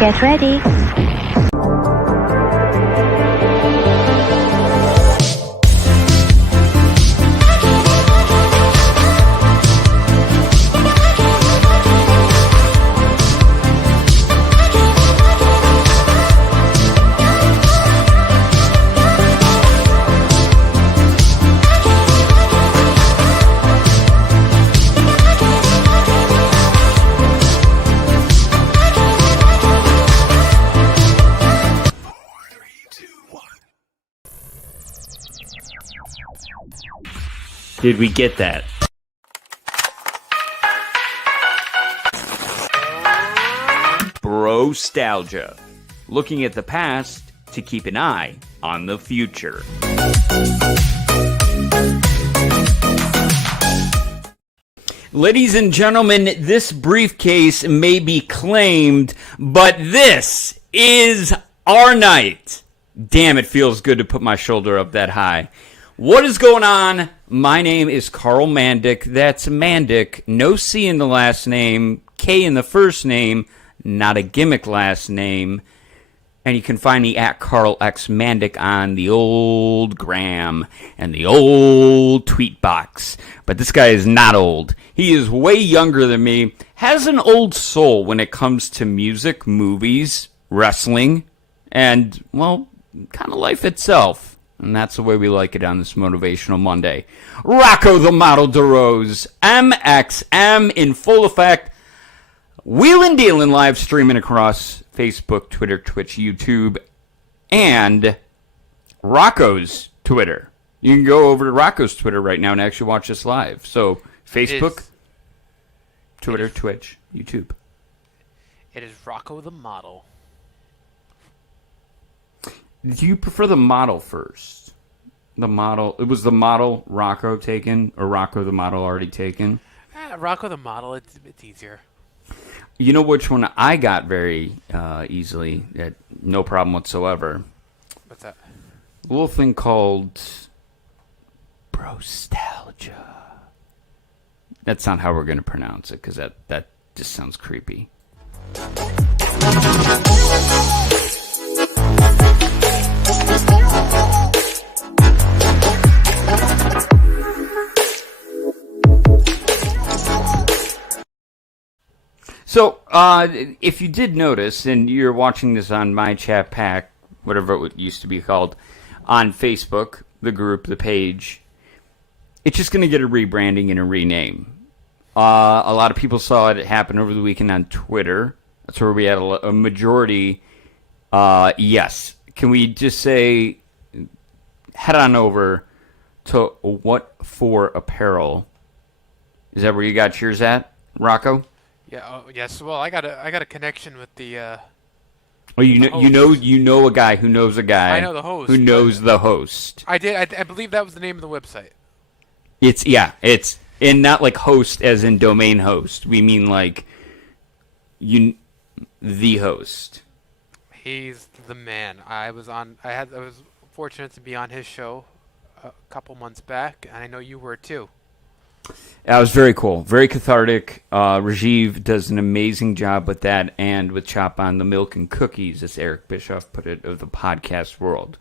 Get ready. Did we get that? Brostalgia. Looking at the past to keep an eye on the future. Ladies and gentlemen, this briefcase may be claimed, but this is our night. Damn, it feels good to put my shoulder up that high. What is going on? My name is Carl Mandic. That's Mandic. No C in the last name, K in the first name, not a gimmick last name. And you can find me at Carl X Mandic on the old gram and the old tweet box. But this guy is not old. He is way younger than me, has an old soul when it comes to music, movies, wrestling, and, well, kind of life itself. And that's the way we like it on this Motivational Monday. Rocco the Model DeRose, MXM in full effect. Wheelin' dealin' live streaming across Facebook, Twitter, Twitch, YouTube, and Rocco's Twitter. You can go over to Rocco's Twitter right now and actually watch this live. So, Facebook, Twitter, Twitch, YouTube. It is Rocco the Model. Do you prefer the model first? The model, it was the model Rocco taken, or Rocco the model already taken? Rocco the Model, it's easier. You know which one I got very easily, no problem whatsoever? What's that? A little thing called Brostalgia. That's not how we're going to pronounce it, because that just sounds creepy. So, if you did notice, and you're watching this on My Chat Pack, whatever it used to be called, on Facebook, the group, the page, it's just going to get a rebranding and a rename. A lot of people saw it happen over the weekend on Twitter. That's where we had a majority. Yes. Can we just say, head on over to What For Apparel. Is that where you got yours at, Rocco? Yeah. Oh, yes. Well, I got a connection with the. Oh, you know a guy who knows a guy. I know the host. Who knows the host. I did. I believe that was the name of the website. It's and not like host as in domain host. We mean like the host. He's the man. I was fortunate to be on his show a couple months back, and I know you were too. That was very cool. Very cathartic. Rajiv does an amazing job with that and with Chop on the Milk and Cookies, as Eric Bischoff put it, of the podcast world.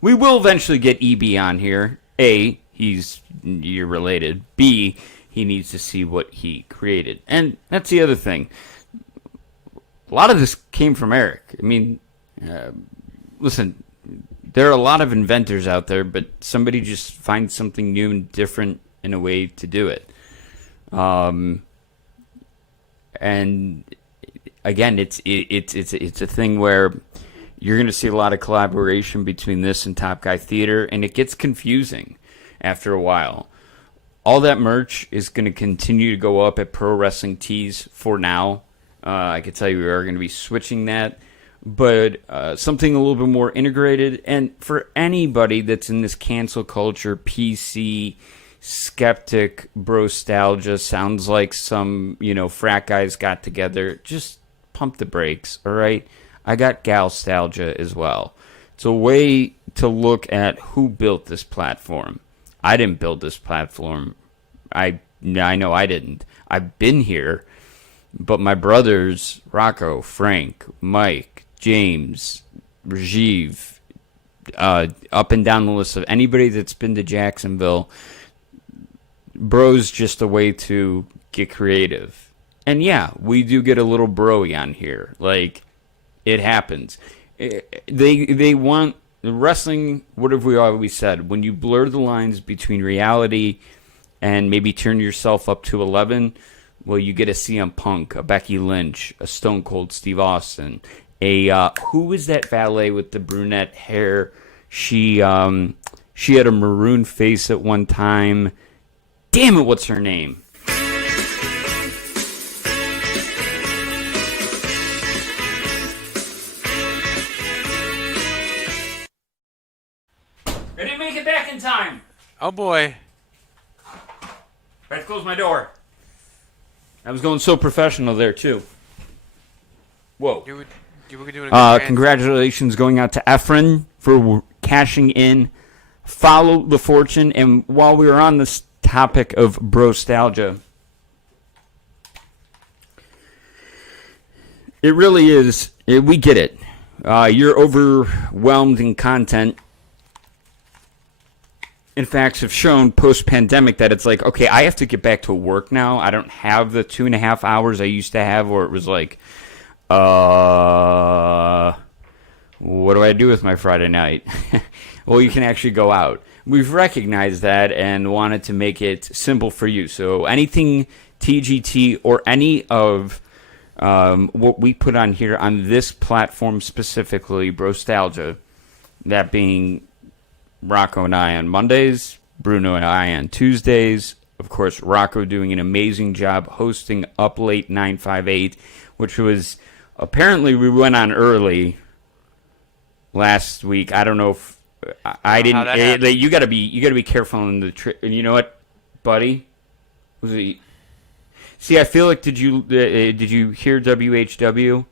We will eventually get EB on here. A, you're related. B, he needs to see what he created. And that's the other thing. A lot of this came from Eric. I mean, listen, there are a lot of inventors out there, but somebody just finds something new and different in a way to do it. And again, it's a thing where you're going to see a lot of collaboration between this and Top Guy Theater, and it gets confusing after a while. All that merch is going to continue to go up at Pro Wrestling Tees for now. I can tell you we are going to be switching that, but something a little bit more integrated. And for anybody that's in this cancel culture, PC, skeptic, brostalgia, sounds like some, frat guys got together, just pump the brakes, all right? I got galstalgia as well. It's a way to look at who built this platform. I didn't build this platform. I know I didn't. I've been here. But my brothers, Rocco, Frank, Mike, James, Rajiv, up and down the list of anybody that's been to Jacksonville, bro's just a way to get creative. And yeah, we do get a little broy on here. Like, it happens. They want wrestling. What have we always said? When you blur the lines between reality and maybe turn yourself up to 11, well, you get a CM Punk, a Becky Lynch, a Stone Cold Steve Austin, who was that valet with the brunette hair? She had a maroon face at one time. Damn it, what's her name? I didn't make it back in time. Oh boy. I had to close my door. I was going so professional there too. Whoa. You were doing a good congratulations going out to Efren for cashing in. Follow the fortune. And while we were on this topic of brostalgia, it really is. We get it. You're overwhelmed in content. In fact, have shown post-pandemic that it's like, okay, I have to get back to work now. I don't have the 2.5 hours I used to have where it was like, what do I do with my Friday night? Well, you can actually go out. We've recognized that and wanted to make it simple for you. So anything TGT or any of what we put on here on this platform specifically, Brostalgia, that being Rocco and I on Mondays, Bruno and I on Tuesdays. Of course, Rocco doing an amazing job hosting Up Late 958, which was apparently we went on early last week. I don't know if I didn't. You gotta be careful in the trip. And you know what, buddy? See, I feel like did you hear WHW?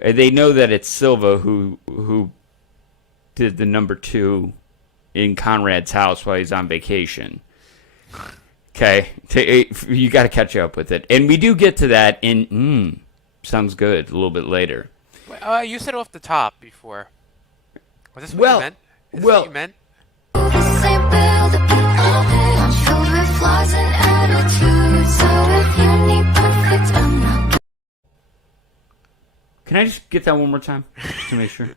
They know that it's Silva who did the number 2 in Conrad's house while he's on vacation. Okay, you got to catch up with it, and we do get to that in sounds good a little bit later. You said off the top before. Was this what you meant? Is this what you meant? Can I just get that one more time just to make sure?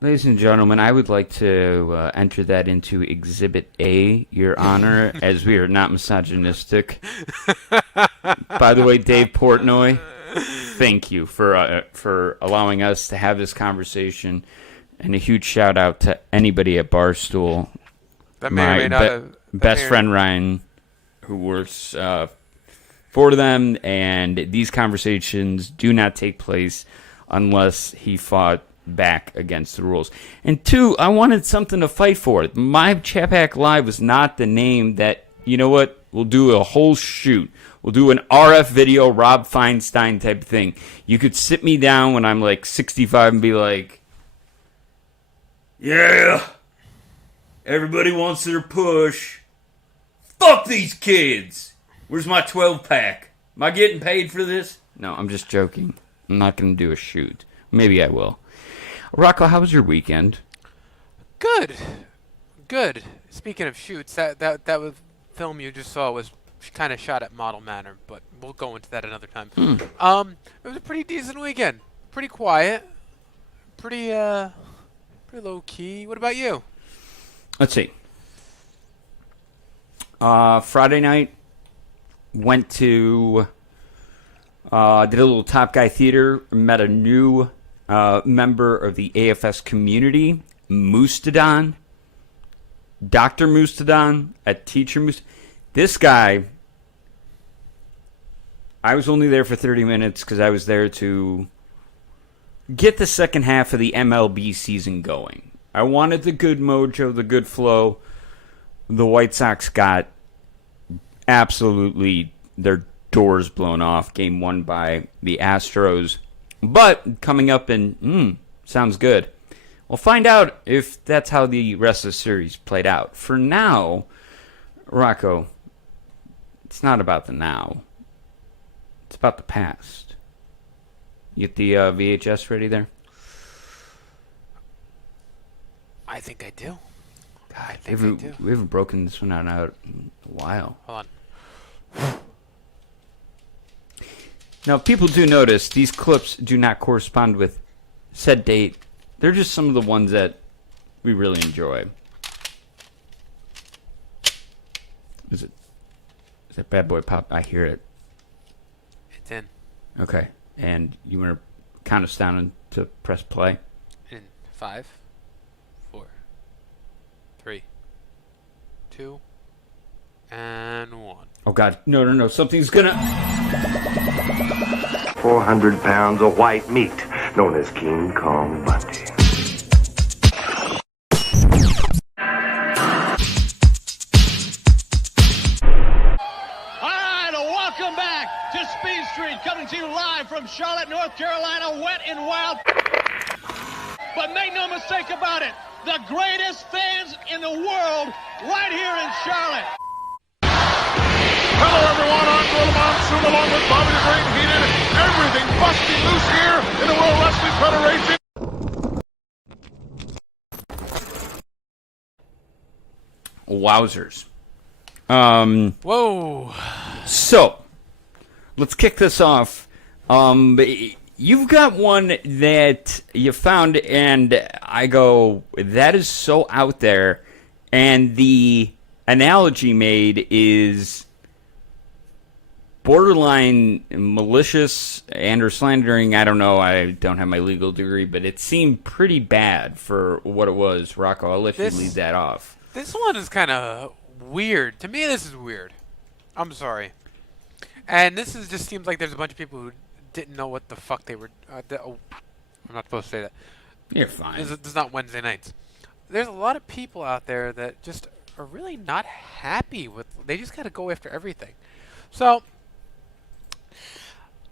Ladies and gentlemen, I would like to enter that into Exhibit A, Your Honor, as we are not misogynistic. By the way, Dave Portnoy, thank you for allowing us to have this conversation, and a huge shout out to anybody at Barstool. That may or may not best friend Ryan, who works for them, and these conversations do not take place unless he fought back against the rules. And 2, I wanted something to fight for. My Chapac Live was not the name that, you know what, we'll do a whole shoot. We'll do an RF video, Rob Feinstein type thing. You could sit me down when I'm like 65 and be like, yeah, everybody wants their push. Fuck these kids. Where's my 12-pack? Am I getting paid for this? No, I'm just joking. I'm not going to do a shoot. Maybe I will. Rocco, how was your weekend? Good. Speaking of shoots, that was film you just saw was kind of shot at Model Manor, but we'll go into that another time. It was a pretty decent weekend. Pretty quiet. Pretty low key. What about you? Let's see. Friday night, went to did a little Top Guy theater. Met a new member of the AFS community, Mustadon, Dr. Mustadon, a teacher Mustadon. This guy, I was only there for 30 minutes because I was there to get the second half of the MLB season going. I wanted the good mojo, the good flow. The White Sox got absolutely their doors blown off. Game 1 by the Astros. But coming up in, sounds good. We'll find out if that's how the rest of the series played out. For now, Rocco, it's not about the now. It's about the past. You get the VHS ready there? I think I do. God, we haven't broken this one out in a while. Hold on. Now, people do notice these clips do not correspond with said date. They're just some of the ones that we really enjoy. Is that bad boy pop? I hear it. It's in. Okay. And you want to count us down and to press play? In 5, 4, 3, 2, and 1. Oh, God. No. Something's gonna... 400 pounds of white meat, known as King Kong Bundy. Welcome back to Speed Street, coming to you live from Charlotte, North Carolina, wet and wild. But make no mistake about it, the greatest fans in the world right here in Charlotte. Hello everyone, I'm Will Monsoon along with Bobby the Brain Heated. Everything busting loose here in the World Wrestling Federation. Wowzers. Whoa. So, let's kick this off. You've got one that you found, and I go, that is so out there. And the analogy made is borderline malicious and or slandering. I don't know. I don't have my legal degree, but it seemed pretty bad for what it was. Rocco, I'll let you lead that off. This one is kind of weird. To me, this is weird. I'm sorry. And this is just seems like there's a bunch of people who didn't know what the fuck they were... I'm not supposed to say that. You're fine. This is not Wednesday nights. There's a lot of people out there that just are really not happy with... They just got to go after everything. So,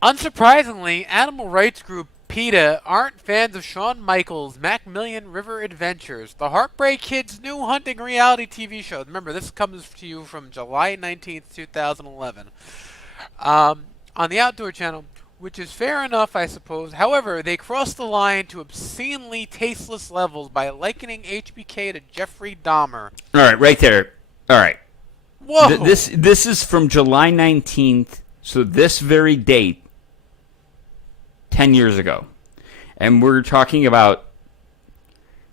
unsurprisingly, animal rights group PETA aren't fans of Shawn Michaels' Macmillan River Adventures, the Heartbreak Kids' new hunting reality TV show. Remember, this comes to you from July 19th, 2011. On the Outdoor Channel, which is fair enough, I suppose. However, they crossed the line to obscenely tasteless levels by likening HBK to Jeffrey Dahmer. All right, right there. All right. Whoa! This is from July 19th, so this very date, 10 years ago. And we're talking about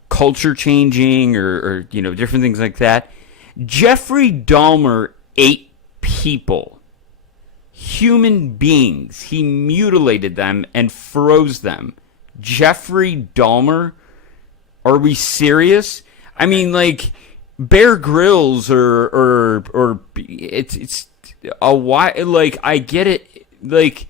culture changing or different things like that. Jeffrey Dahmer ate people. Human beings. He mutilated them and froze them. Jeffrey Dahmer? Are we serious? I mean, like, Bear Grylls or it's a why, like, I get it, like,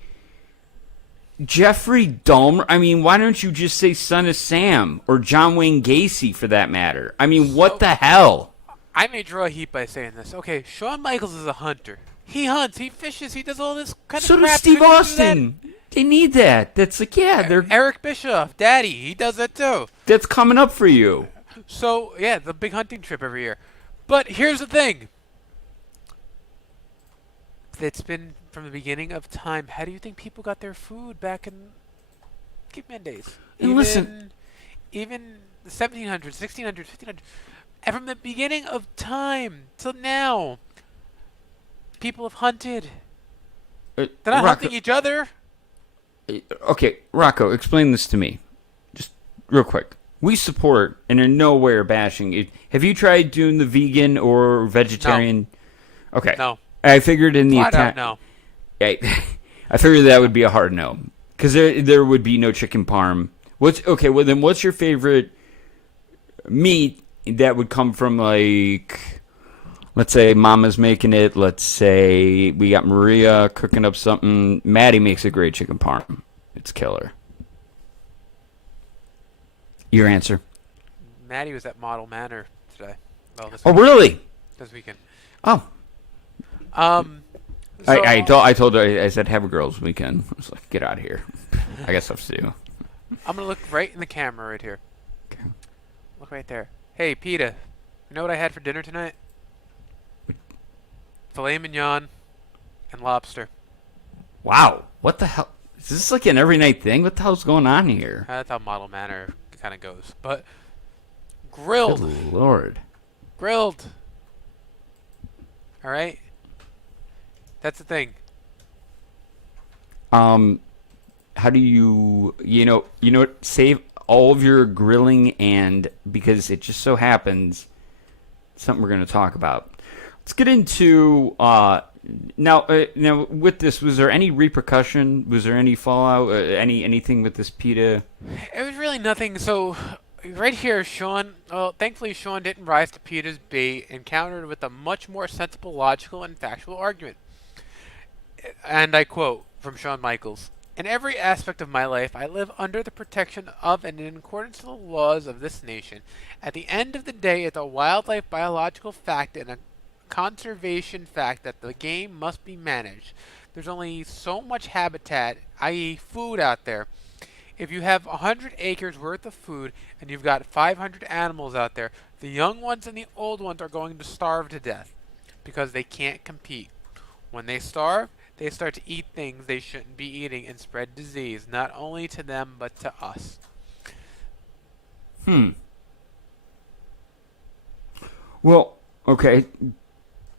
Jeffrey Dahmer, I mean, why don't you just say Son of Sam or John Wayne Gacy for that matter? I mean, what the hell? I may draw heat by saying this. Okay, Shawn Michaels is a hunter. He hunts, he fishes, he does all this kind of crap. So does Steve Austin. They need that. That's like, yeah, they're... Eric Bischoff, Daddy, he does that too. That's coming up for you. So, yeah, the big hunting trip every year. But here's the thing. It's been from the beginning of time. How do you think people got their food back in caveman days? And listen, even the 1700s, 1600s, 1500s. And from the beginning of time till now, people have hunted. They're not hunting each other. Okay, Rocco, explain this to me. Just real quick. We support and in no way are bashing it. Have you tried doing the vegan or vegetarian? No. Okay. No. I figured in the attack. No. I figured that would be a hard no, because there would be no chicken parm. What's your favorite meat that would come from, like, let's say Mama's making it. Let's say we got Maria cooking up something. Maddie makes a great chicken parm. It's killer. Your answer? Maddie was at Model Manor today. Well, Really? This weekend. Oh. So I told her, I said, have a girls' weekend. I was like, get out of here. I got stuff to do. I'm going to look right in the camera right here. Okay. Look right there. Hey, PETA. You know what I had for dinner tonight? Filet mignon and lobster. Wow. What the hell? Is this like an every night thing? What the hell's going on here? That's how Model Manor kind of goes. But grilled. Good Lord. Grilled. All right. That's the thing. How do you know what, save all of your grilling, and because it just so happens something we're going to talk about. Let's get into now with this, was there any repercussion? Was there any fallout? Anything with this PETA? It was really nothing. So right here, Sean, thankfully Sean didn't rise to PETA's bait and countered with a much more sensible, logical, and factual argument. And I quote from Shawn Michaels: "In every aspect of my life, I live under the protection of and in accordance to the laws of this nation. At the end of the day, it's a wildlife biological fact and a conservation fact that the game must be managed. There's only so much habitat, i.e. food, out there. If you have 100 acres worth of food and you've got 500 animals out there, the young ones and the old ones are going to starve to death because they can't compete. When they starve, they start to eat things they shouldn't be eating and spread disease, not only to them but to us." Well, okay.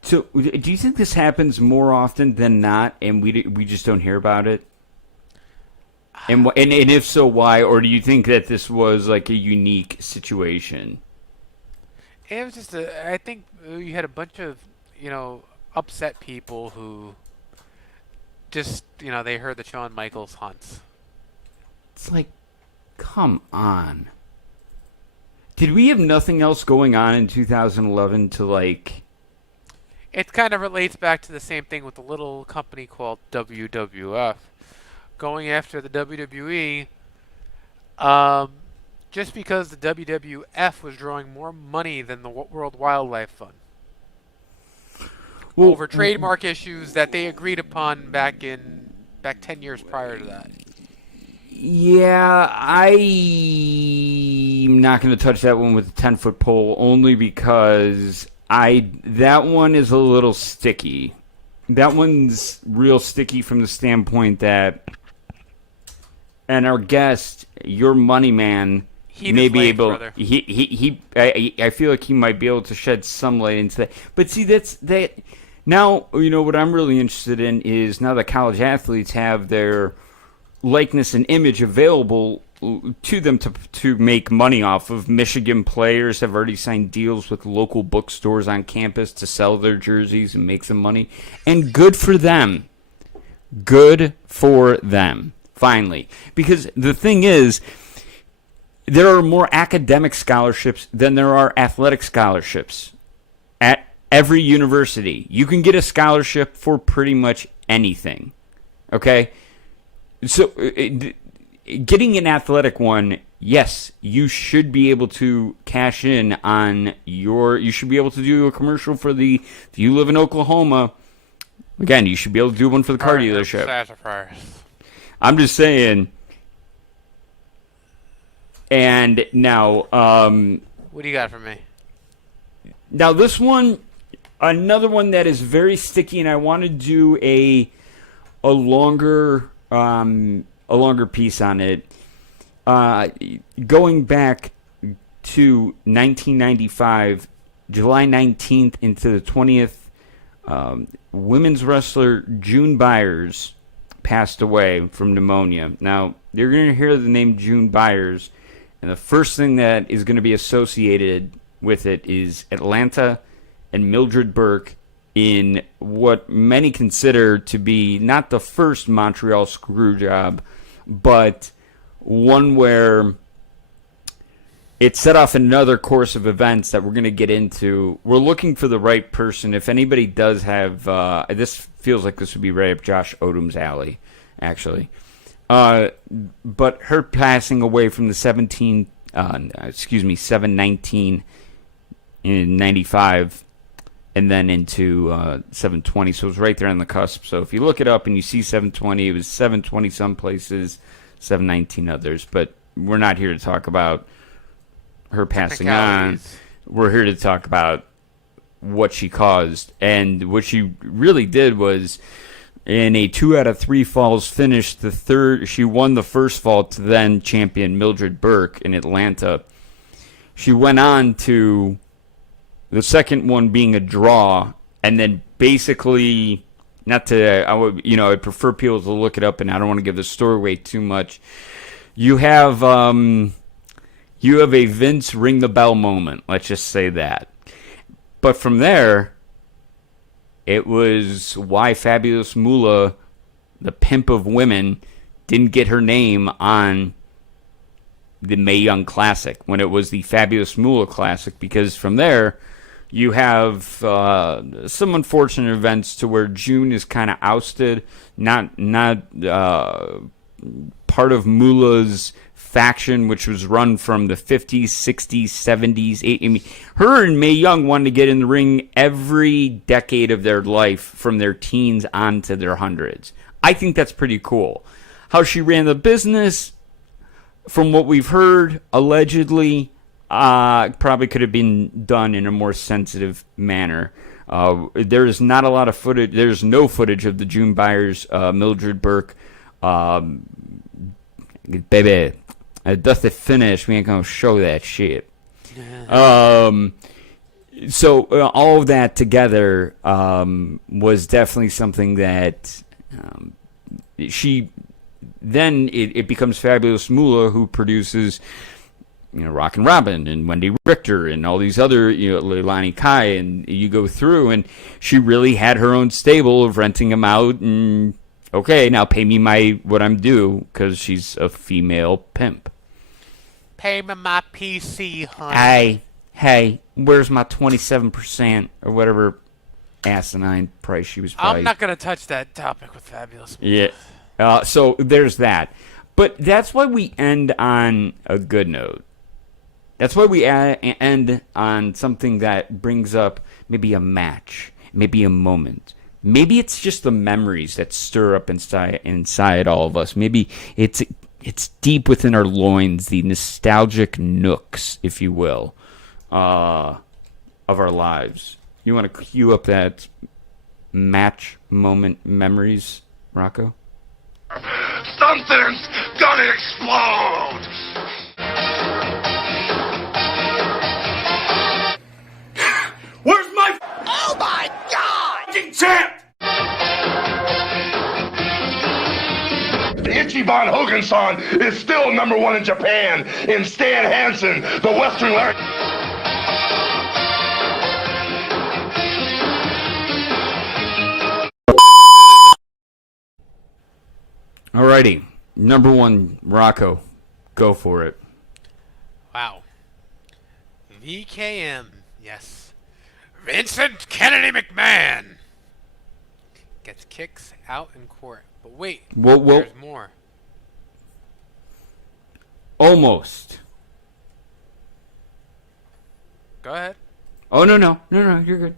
So, do you think this happens more often than not, and we just don't hear about it? And if so, why? Or do you think that this was like a unique situation? It was just I think you had a bunch of, upset people who just, they heard the Shawn Michaels hunts. It's like, come on. Did we have nothing else going on in 2011 to like... It kind of relates back to the same thing with a little company called WWF. Going after the WWE, just because the WWF was drawing more money than the World Wildlife Fund. Well, over trademark issues that they agreed upon back 10 years prior to that. Yeah, I'm not going to touch that one with a 10-foot pole, only because that one is a little sticky. That one's real sticky from the standpoint that, and our guest, your money man, may be able. I feel like he might be able to shed some light into that. But see, that's that. Now, what I'm really interested in is now that college athletes have their likeness and image available to them to make money off of. Michigan players have already signed deals with local bookstores on campus to sell their jerseys and make some money. And good for them. Good for them. Finally. Because the thing is, there are more academic scholarships than there are athletic scholarships at every university. You can get a scholarship for pretty much anything. Okay? So, getting an athletic one, yes, you should be able to cash in on you should be able to do a commercial for if you live in Oklahoma, again, you should be able to do one for the car dealership. I'm just saying. And now, what do you got for me? Now this one, another one that is very sticky, and I want to do a longer piece on it. Going back to 1995, July 19th into the 20th, women's wrestler June BYERS passed away from pneumonia. Now, you're going to hear the name June BYERS, and the first thing that is going to be associated with it is Atlanta and Mildred Burke in what many consider to be not the first Montreal screw job, but one where it set off another course of events that we're going to get into. We're looking for the right person. If anybody does have, this feels like this would be right up Josh Odom's alley, actually. But her passing away from the 7/19 in 95, and then into 7/20. So it was right there on the cusp. So if you look it up and you see 7/20, it was 7/20 some places, 7/19 others. But we're not here to talk about her passing on. We're here to talk about what she caused. And what she really did was, in a 2 out of 3 falls finish, she won the first fall to then champion Mildred Burke in Atlanta. She went on to the second one being a draw, and then basically, I'd prefer people to look it up, and I don't want to give the story away too much. You have a Vince ring the bell moment. Let's just say that. But from there, it was why Fabulous Moolah, the pimp of women, didn't get her name on the Mae Young Classic when it was the Fabulous Moolah Classic, because from there you have some unfortunate events to where June is kind of ousted, not part of Moolah's faction, which was run from the 50s, 60s, 70s. Her and Mae Young wanted to get in the ring every decade of their life from their teens on to their hundreds. I think that's pretty cool. How she ran the business, from what we've heard, allegedly, probably could have been done in a more sensitive manner. There is not a lot of footage. There's no footage of the June BYERS, Mildred Burke. Baby, that's the finish. We ain't gonna show that shit. So all of that together was definitely something that she. Then it becomes Fabulous Moolah, who produces, Rockin' Robin and Wendy Richter and all these other, Leilani Kai, and you go through, and she really had her own stable of renting them out, and okay, now pay me what I'm due, because she's a female pimp. Pay me my PC, honey. Hey, where's my 27% or whatever asinine price she was probably... I'm not going to touch that topic with Fabulous Moolah. Yeah. So there's that. But that's why we end on a good note. That's why we end on something that brings up maybe a match, maybe a moment. Maybe it's just the memories that stir up inside all of us. Maybe it's deep within our loins, the nostalgic nooks, if you will, of our lives. You want to cue up that match moment memories, Rocco? Something's gonna explode! Where's my... Oh my God! Champ! Ichiban Hogan-san is still #1 in Japan in Stan Hansen, the Western Larry. Alrighty, #1, Rocco, go for it. Wow. VKM, yes. Vincent Kennedy McMahon gets kicks out in court. But wait, there's more. Almost. Go ahead. Oh, no, you're good.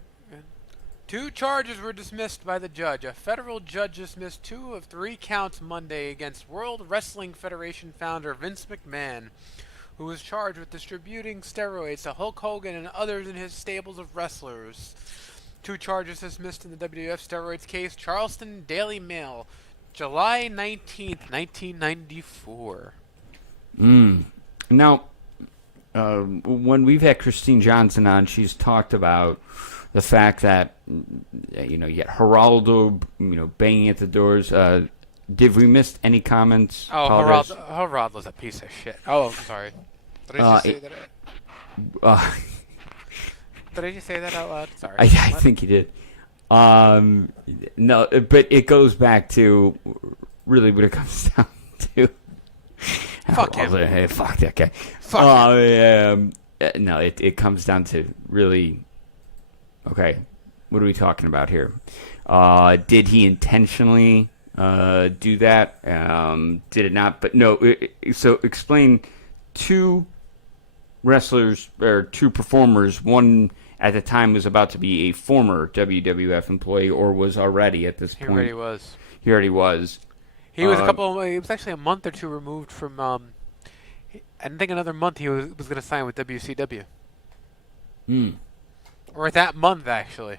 2 charges were dismissed by the judge. A federal judge dismissed 2 of 3 counts Monday against World Wrestling Federation founder Vince McMahon, who was charged with distributing steroids to Hulk Hogan and others in his stables of wrestlers. 2 charges dismissed in the WWF steroids case. Charleston Daily Mail, July 19th, 1994. Now, when we've had Christine Johnson on, she's talked about the fact that, you get Geraldo, banging at the doors. Did we miss any comments? Oh, Geraldo's a piece of shit. Oh, sorry. Did I just say that? Did I just say that out loud? Sorry. I think you did. No, but it goes back to really what it comes down to. Fuck him. Hey, fuck that guy. Fuck him. No, it comes down to really... Okay, what are we talking about here? Did he intentionally do that? Did it not? But no, so explain 2 wrestlers, or 2 performers. One at the time was about to be a former WWF employee, or was already at this point. He already was. He already was. He was he was actually a month or 2 removed from I think another month he was going to sign with WCW. Hmm. Or that month, actually.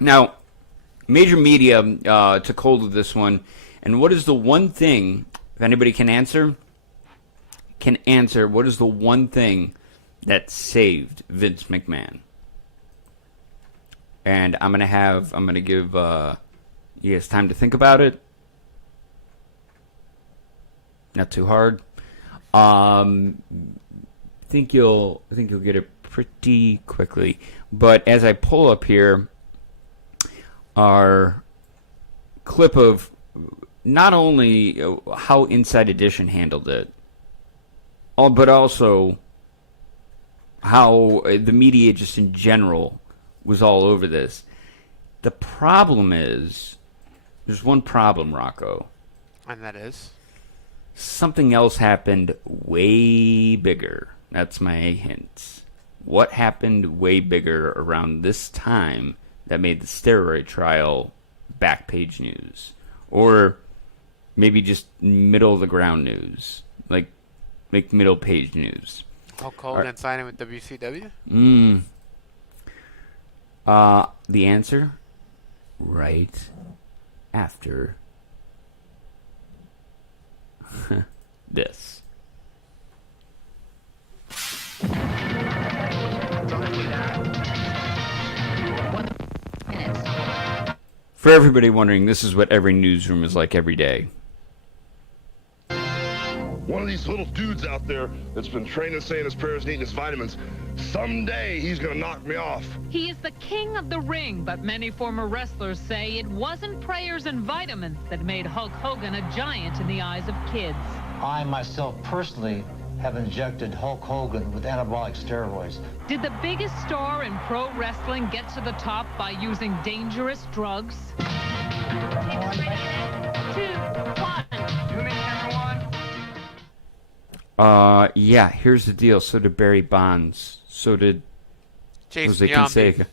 Now, major media took hold of this one, and what is the one thing, if anybody can answer, what is the one thing that saved Vince McMahon? And I'm going to give you guys time to think about it. Not too hard. I think you'll get it pretty quickly. But as I pull up here our clip of not only how Inside Edition handled it, but also how the media just in general was all over this. The problem is, there's one problem, Rocco. And that is? Something else happened way bigger. That's my hint. What happened way bigger around this time that made the steroid trial back page news? Or maybe just middle of the ground news? Like middle page news. Hulk Hogan signing with WCW? The answer? Right after this. For everybody wondering, this is what every newsroom is like every day. One of these little dudes out there that's been training, saying his prayers, and eating his vitamins, someday he's gonna knock me off. He is the king of the ring, but many former wrestlers say it wasn't prayers and vitamins that made Hulk Hogan a giant in the eyes of kids. I myself personally have injected Hulk Hogan with anabolic steroids. Did the biggest star in pro wrestling get to the top by using dangerous drugs? 2, 1. Yeah, here's the deal. So did Barry Bonds. So did Jason Jose Yambi, Canseco.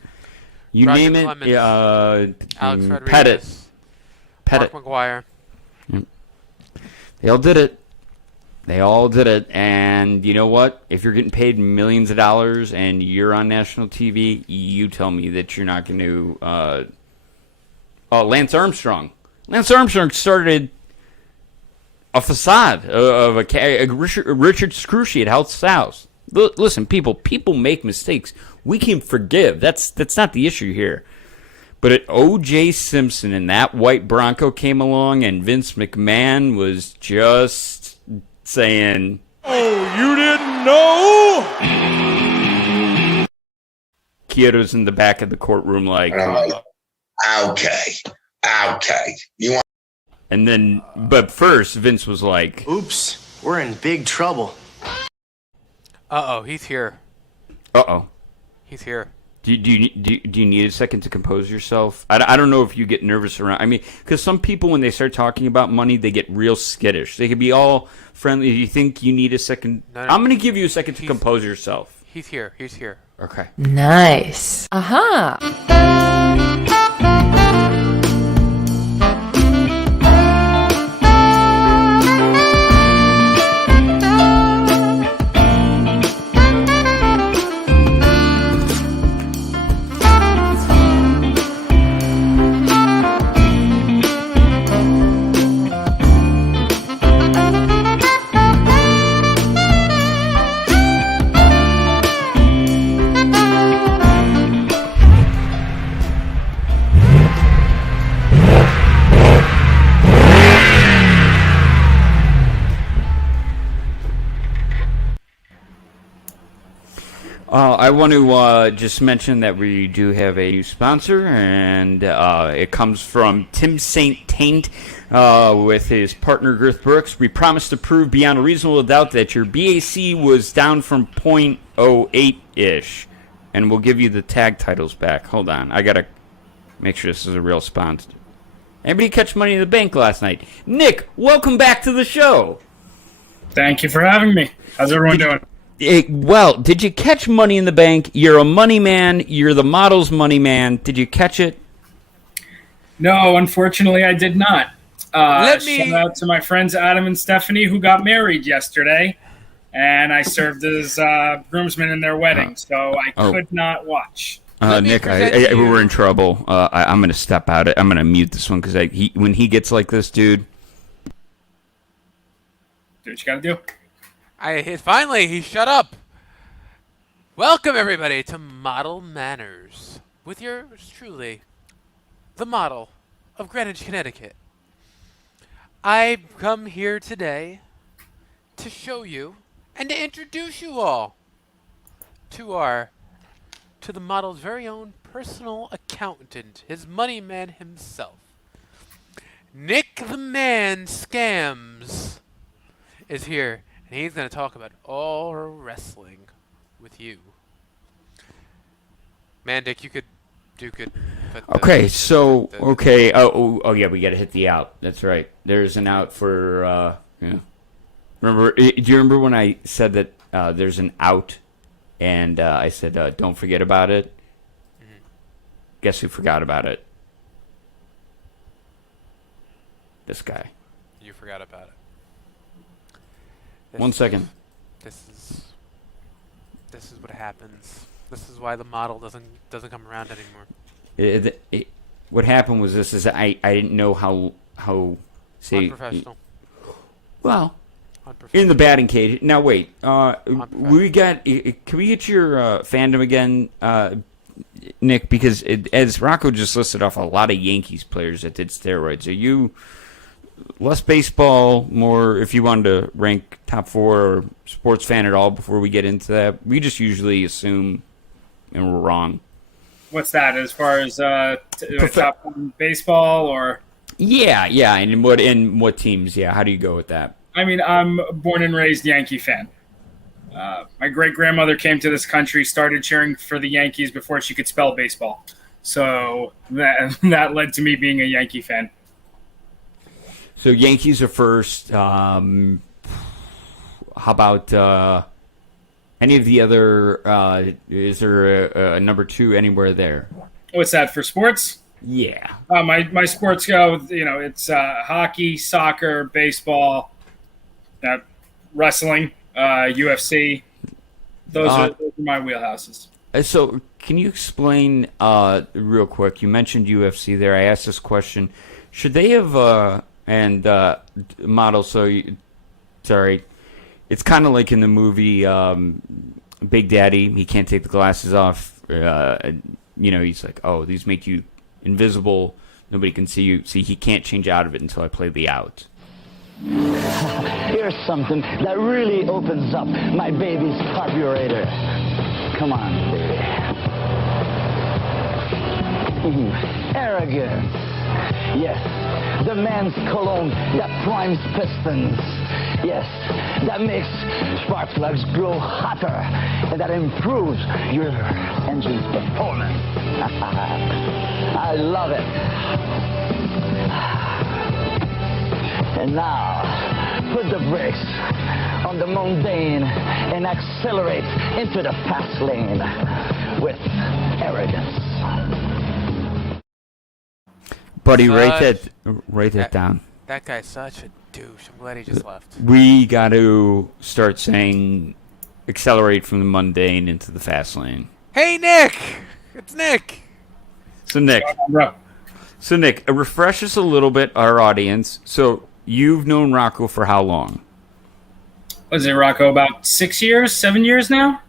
You Roger name it. Clemens, Alex Pettit. Rodriguez, Mark McGuire. They all did it. They all did it. And you know what? If you're getting paid millions of dollars and you're on national TV, you tell me that you're not going to... Lance Armstrong. Lance Armstrong started a facade of a Richard Scrushy at Health's house. Listen, people make mistakes. We can forgive. That's not the issue here. But O.J. Simpson and that white Bronco came along, and Vince McMahon was just saying, "Oh, you didn't know?" Kyoto's in the back of the courtroom like, okay. You want? And then, but first, Vince was like, "Oops, we're in big trouble." Uh-oh, he's here. "Uh-oh." He's here. Do you need a second to compose yourself? I don't know if you get nervous around. I mean, because some people, when they start talking about money, they get real skittish. They can be all friendly. Do you think you need a second? No. I'm going to give you a second to compose yourself. He's here. He's here. Okay. Nice. I want to just mention that we do have a new sponsor, and it comes from Tim St. Taint with his partner Girth Brooks. We promise to prove beyond a reasonable doubt that your BAC was down from .08-ish, and we'll give you the tag titles back. Hold on. I got to make sure this is a real sponsor. Anybody catch Money in the Bank last night? Nick, welcome back to the show. Thank you for having me. How's everyone doing? Well, did you catch Money in the Bank? You're a money man. You're the model's money man. Did you catch it? No, unfortunately, I did not. Shout out to my friends Adam and Stephanie who got married yesterday, and I served as groomsman in their wedding, so I could not watch. Nick, we're in trouble. I'm going to step out. I'm going to mute this one because when he gets like this, dude. Do what you got to do. Finally, he shut up. Welcome, everybody, to Model Manners with yours truly, the model of Greenwich, Connecticut. I've come here today to show you and to introduce you all to the model's very own personal accountant, his money man himself. Nick the Man Scams is here, and he's going to talk about all wrestling with you. Man, Dick, you could okay, oh yeah, we got to hit the out. That's right. There's an out for yeah. Do you remember when I said that there's an out, and I said don't forget about it? Mm-hmm. Guess who forgot about it? This guy. You forgot about it. 1 second. This is what happens. This is why the model doesn't come around anymore. What happened was this: is I didn't know how unprofessional. Well, in the batting cage. Now wait, can we get your fandom again, Nick? Because as Rocco just listed off a lot of Yankees players that did steroids. Are you less baseball, more if you wanted to rank top 4 or sports fan at all before we get into that? We just usually assume, and we're wrong. What's that as far as top baseball or? Yeah, and what teams? Yeah, how do you go with that? I mean, I'm born and raised Yankee fan. My great-grandmother came to this country, started cheering for the Yankees before she could spell baseball. So that led to me being a Yankee fan. So Yankees are first. How about any of the other? Is there a number 2 anywhere there? What's that for sports? Yeah. My sports go. It's hockey, soccer, baseball, wrestling, UFC. Those are my wheelhouses. So can you explain real quick? You mentioned UFC there. I asked this question: should they have model? Sorry. It's kind of like in the movie Big Daddy. He can't take the glasses off. He's like, oh, these make you invisible. Nobody can see you. See, he can't change out of it until I play the out. Here's something that really opens up my baby's carburetor. Come on, baby. Arrogance. Yes, the man's cologne that primes pistons. Yes, that makes spark plugs grow hotter, and that improves your engine's performance. I love it. And now, put the brakes on the mundane and accelerate into the fast lane with arrogance. Buddy, write that down. That guy's such a douche. I'm glad he just left. We got to start saying accelerate from the mundane into the fast lane. Hey, Nick! It's Nick! So, Nick, refresh us a little bit, our audience. So, you've known Rocco for how long? Was it, Rocco, about 6 years, 7 years now?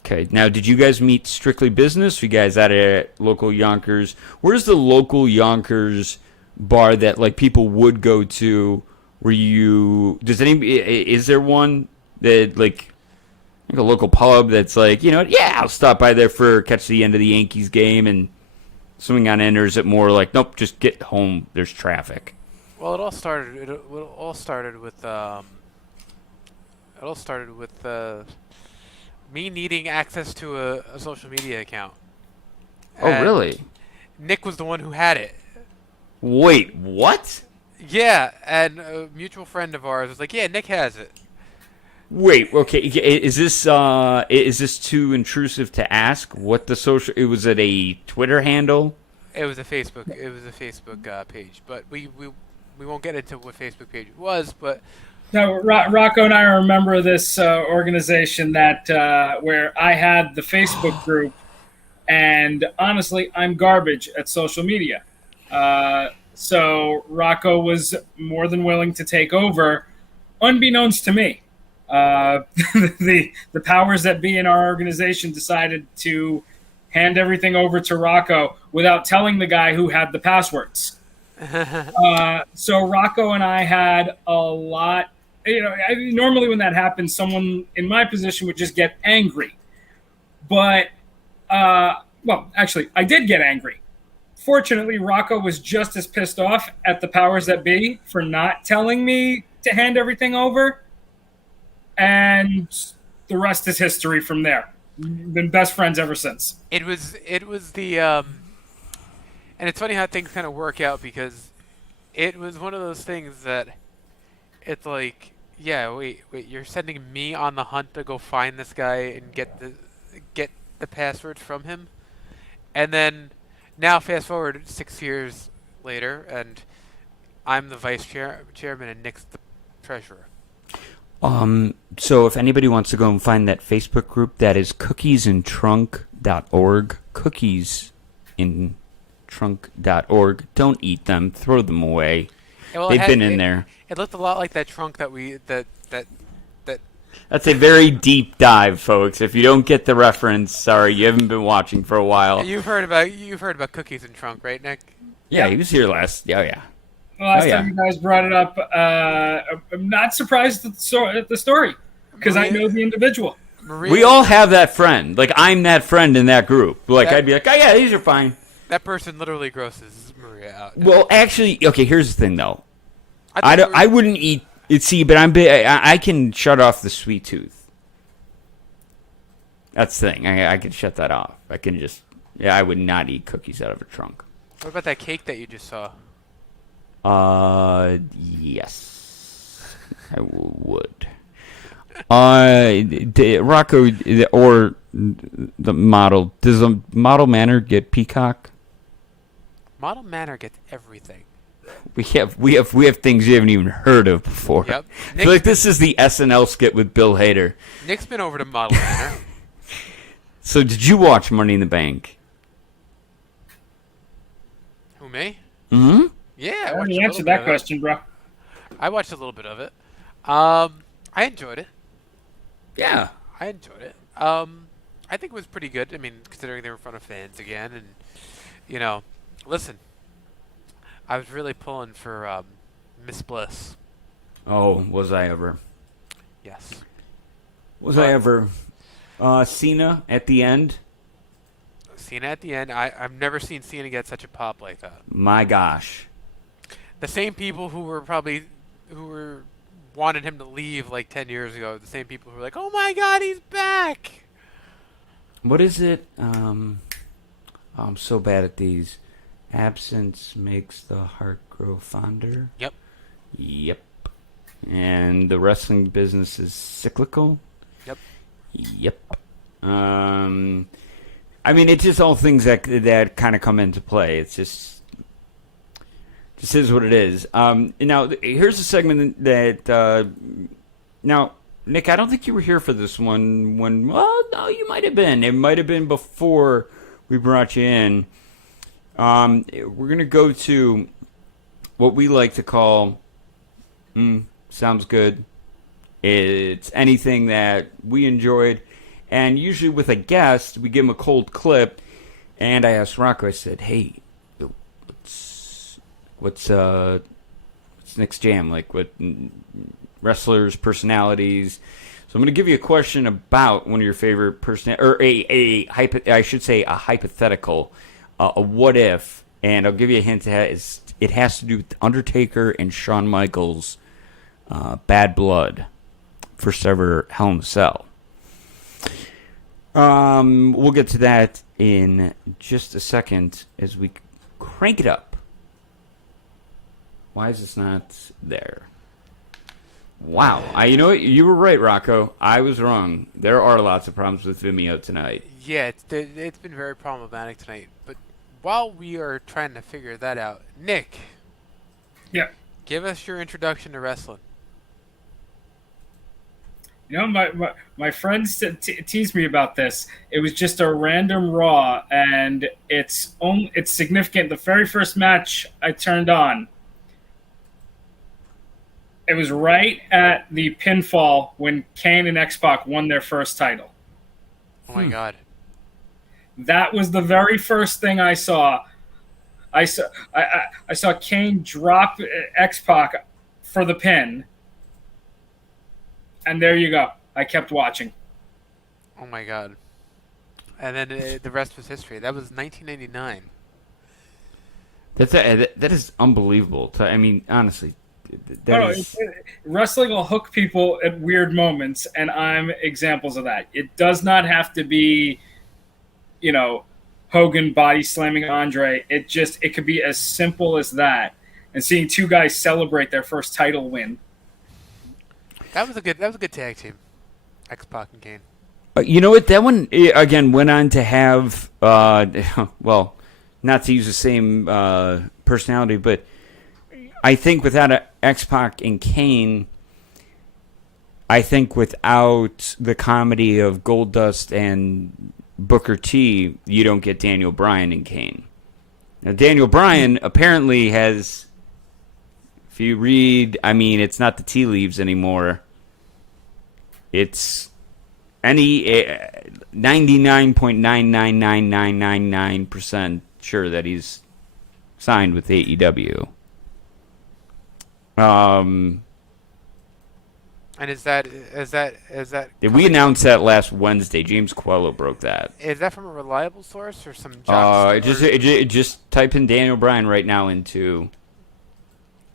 Okay. Now, did you guys meet strictly business? You guys at a local Yonkers? Where's the local Yonkers bar that like people would go to? Is there one that like a local pub that's like, I'll stop by there for catch the end of the Yankees game and swing on in, or is it more like, nope, just get home, there's traffic? Well, it all started with me needing access to a social media account. Oh, really? Nick was the one who had it. Wait, what? Yeah, and a mutual friend of ours was like, "Yeah, Nick has it." Wait, okay. Is this too intrusive to ask? What the social? Was it a Twitter handle? It was a Facebook. It was a Facebook page. But we won't get into what Facebook page it was, but No, Rocco and I are a member of this organization that where I had the Facebook group, and honestly, I'm garbage at social media. So Rocco was more than willing to take over, unbeknownst to me. The powers that be in our organization decided to hand everything over to Rocco without telling the guy who had the passwords. So Rocco and I had a lot. Normally when that happens, someone in my position would just get angry. But, well, actually, I did get angry. Fortunately, Rocco was just as pissed off at the powers that be for not telling me to hand everything over. And the rest is history from there. Been best friends ever since. it was the and it's funny how things kind of work out, because it was one of those things that it's like, yeah, wait, you're sending me on the hunt to go find this guy and get the password from him, and then now fast forward 6 years later, and I'm the vice chairman and Nick's the treasurer. So if anybody wants to go and find that Facebook group, that is cookiesandtrunk.org. Cookiesandtrunk.org. Don't eat them. Throw them away. Well, They've been in there. It looked a lot like that trunk that That's a very deep dive, folks. If you don't get the reference, sorry, you haven't been watching for a while. you've heard about Cookies and Trunk, right, Nick? Yeah, he was here last. Oh, yeah. Last time you guys brought it up, I'm not surprised at the story, because I know the individual. We all have that friend. Like, I'm that friend in that group. Like, I'd be like, oh, yeah, these are fine. That person literally grosses Maria out. Well, actually, okay, here's the thing, though. I wouldn't eat it. See, but I can shut off the sweet tooth. That's the thing. I can shut that off. I can just, I would not eat cookies out of a trunk. What about that cake that you just saw? Yes, I would. Rocco, or the model. Does the model Manor get Peacock? Model Manor gets everything. We have things you haven't even heard of before. Yep. I feel like this is the SNL skit with Bill Hader. Nick's been over to Model Manor. So did you watch Money in the Bank? Who, me? Mm-hmm. Yeah, I already answered that question, bro. I watched a little bit of it. I enjoyed it. Yeah. I enjoyed it. I think it was pretty good. I mean, considering they were in front of fans again, and listen, I was really pulling for Miss Bliss. Oh, was I ever? Yes. Was I ever? Cena at the end? Cena at the end. I've never seen Cena get such a pop like that. My gosh. The same people who wanted him to leave like 10 years ago, the same people who were like, oh my God, he's back. What is it? I'm so bad at these. Absence makes the heart grow fonder. Yep. And the wrestling business is cyclical. Yep. I mean, it's just all things that kind of come into play. It's just is what it is. Now, here's a segment that now, Nick, I don't think you were here for this one. Well, no, you might have been. It might have been before we brought you in. We're gonna go to what we like to call sounds good. It's anything that we enjoyed, and usually with a guest, we give them a cold clip. And I asked Rocco, I said, "Hey, what's Nick's jam? Like, what wrestlers, personalities?" So I'm going to give you a question about one of your favorite or a hypothetical, a what if, and I'll give you a hint. It has to do with Undertaker and Shawn Michaels' Bad Blood, first ever Hell in a Cell. We'll get to that in just a second as we crank it up. Why is this not there? Wow. You know what? You were right, Rocco. I was wrong. There are lots of problems with Vimeo tonight. Yeah, it's been very problematic tonight. But while we are trying to figure that out, Nick. Yeah. Give us your introduction to wrestling. You know, my friends teased me about this. It was just a random Raw, and it's significant. The very first match I turned on, it was right at the pinfall when Kane and X-Pac won their first title. Oh my God! That was the very first thing I saw. I saw Kane drop X-Pac for the pin. And there you go. I kept watching. Oh my God! And then the rest was history. That was 1999. That is unbelievable. I mean, honestly, wrestling will hook people at weird moments, and I'm examples of that. It does not have to be, Hogan body slamming Andre. It could be as simple as that. And seeing two guys celebrate their first title win. That was a good tag team. X-Pac and Kane. You know what? That one again went on to have well, not to use the same personality, but I think without X-Pac and Kane, I think without the comedy of Goldust and Booker T, you don't get Daniel Bryan and Kane. Now, Daniel Bryan apparently has, if you read, I mean, it's not the tea leaves anymore. It's any 99.999999% sure that he's signed with AEW. And is that we announced that last Wednesday? James Quello broke that. Is that from a reliable source or some jock? Just type in Daniel Bryan right now into.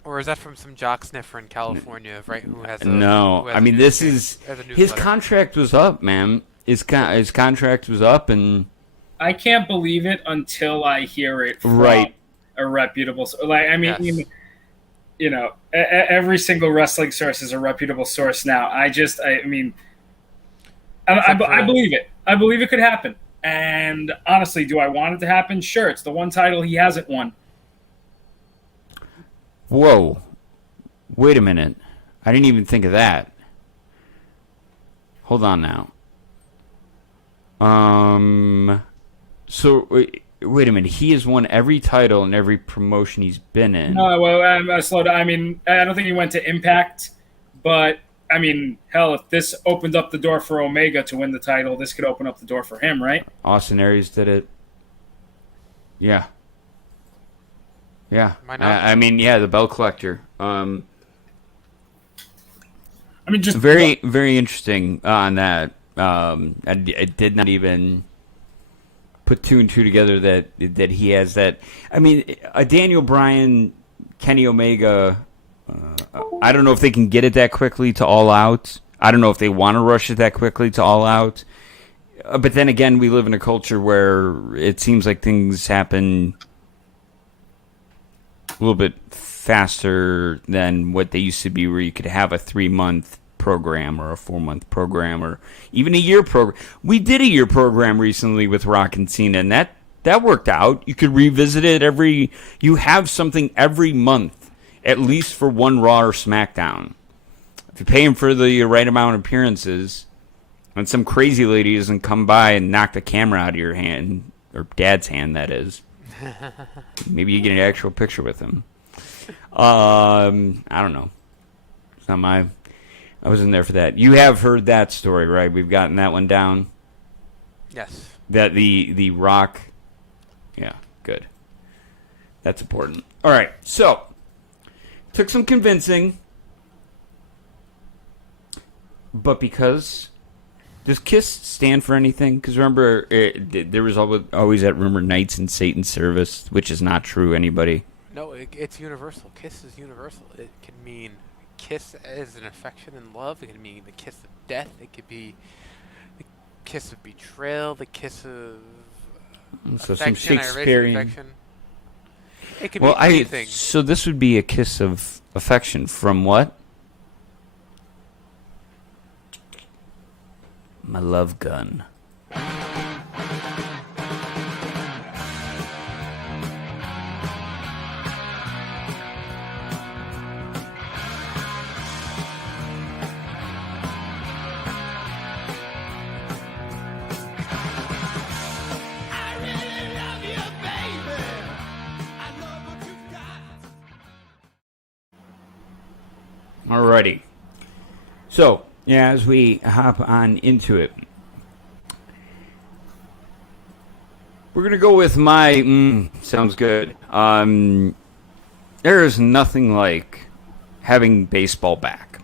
Or is that from some jock sniffer in California, right? Who has I mean, this is his contract was up, man. His contract was up, and I can't believe it until I hear it from a reputable. Yes. Every single wrestling source is a reputable source now. I believe it. I believe it could happen. And honestly, do I want it to happen? Sure. It's the one title he hasn't won. Whoa. Wait a minute. I didn't even think of that. Hold on now. So, wait a minute. He has won every title in every promotion he's been in. No, well, slow down. I mean, I don't think he went to Impact, but, I mean, hell, if this opened up the door for Omega to win the title, this could open up the door for him, right? Austin Aries did it. Yeah. Yeah. Why not? I mean, yeah, the belt collector. Just very, very interesting on that. I did not even put two and two together that he has that. I mean, a Daniel Bryan, Kenny Omega. I don't know if they can get it that quickly to All Out. I don't know if they want to rush it that quickly to All Out. But then again, we live in a culture where it seems like things happen a little bit faster than what they used to be, where you could have a 3-month program or a 4-month program or even a year program. We did a year program recently with Rock and Cena, and that worked out. You could revisit it you have something every month, at least for one Raw or SmackDown. If you pay him for the right amount of appearances, and some crazy lady doesn't come by and knock the camera out of your hand, or Dad's hand, that is. Maybe you get an actual picture with him. I don't know. It's not I wasn't there for that. You have heard that story, right? We've gotten that one down. Yes. That the Rock. Yeah, good. That's important. All right, so took some convincing, but because does KISS stand for anything? Because remember, there was always that rumor, Knights in Satan's Service, which is not true. Anybody? No, it's universal. KISS is universal. It can mean kiss as an affection and love. It can mean the kiss of death. It could be the kiss of betrayal. The kiss of so affection, some Shakespearean affection. It could be anything. So this would be a kiss of affection from what? My love gun. Alrighty. So, yeah, as we hop on into it, we're going to go with my, sounds good. There is nothing like having baseball back.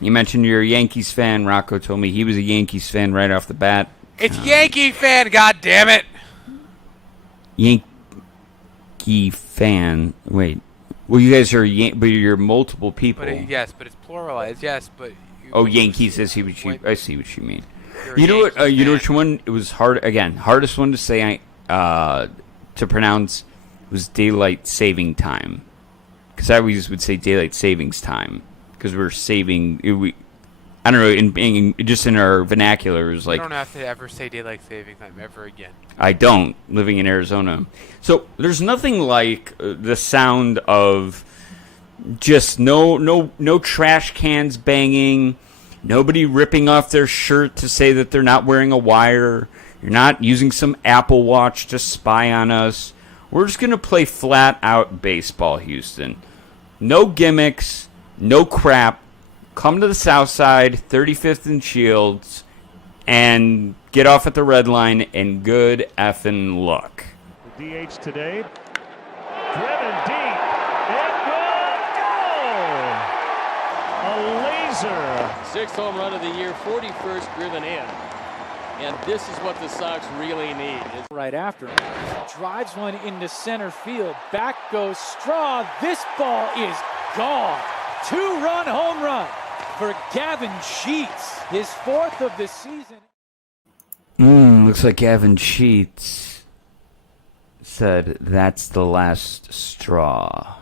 You mentioned you're a Yankees fan. Rocco told me he was a Yankees fan right off the bat. It's Yankee fan, god damn it! Yankee fan. Wait. Well, you guys are, but you're multiple people. But yes, but it's pluralized. Yes, but. Yankees. I see what you mean. You know what? You know which one? It was hard. Again, hardest one to say. To pronounce was daylight saving time, because I always would say daylight savings time because we're saving. I don't know. In just in our vernacular, it was like. You don't have to ever say daylight saving time ever again. I don't, living in Arizona. So there's nothing like the sound of just no trash cans banging, nobody ripping off their shirt to say that they're not wearing a wire. You're not using some Apple Watch to spy on us. We're just going to play flat out baseball, Houston. No gimmicks, no crap. Come to the south side, 35th and Shields, and get off at the red line, and good effing luck. The DH today, driven deep, it will go! A laser. 6th home run of the year, 41st driven in. And this is what the Sox really need. Right after him. Drives one into center field. Back goes Straw. This ball is gone. 2-run home run for Gavin Sheets. His 4th of the season. Looks like Gavin Sheets said that's the last straw.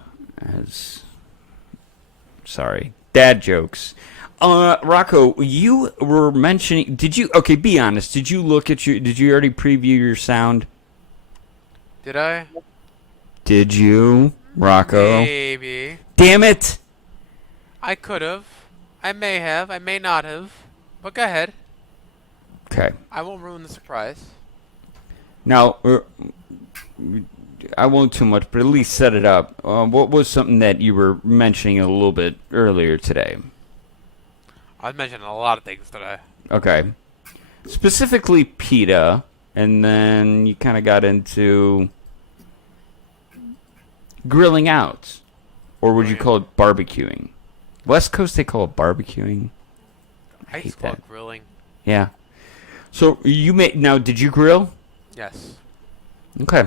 Sorry. Dad jokes. Rocco, you were mentioning, be honest, did you already preview your sound? Did I? Did you, Rocco? Maybe. Damn it! I could have. I may have. I may not have. But go ahead. Okay. I won't ruin the surprise. Now, I won't too much, but at least set it up. What was something that you were mentioning a little bit earlier today? I was mentioning a lot of things today. Okay. Specifically PETA, and then you kind of got into grilling out. Or would you call it barbecuing? West Coast, they call it barbecuing. I used to call it grilling. Yeah. So now, did you grill? Yes. Okay.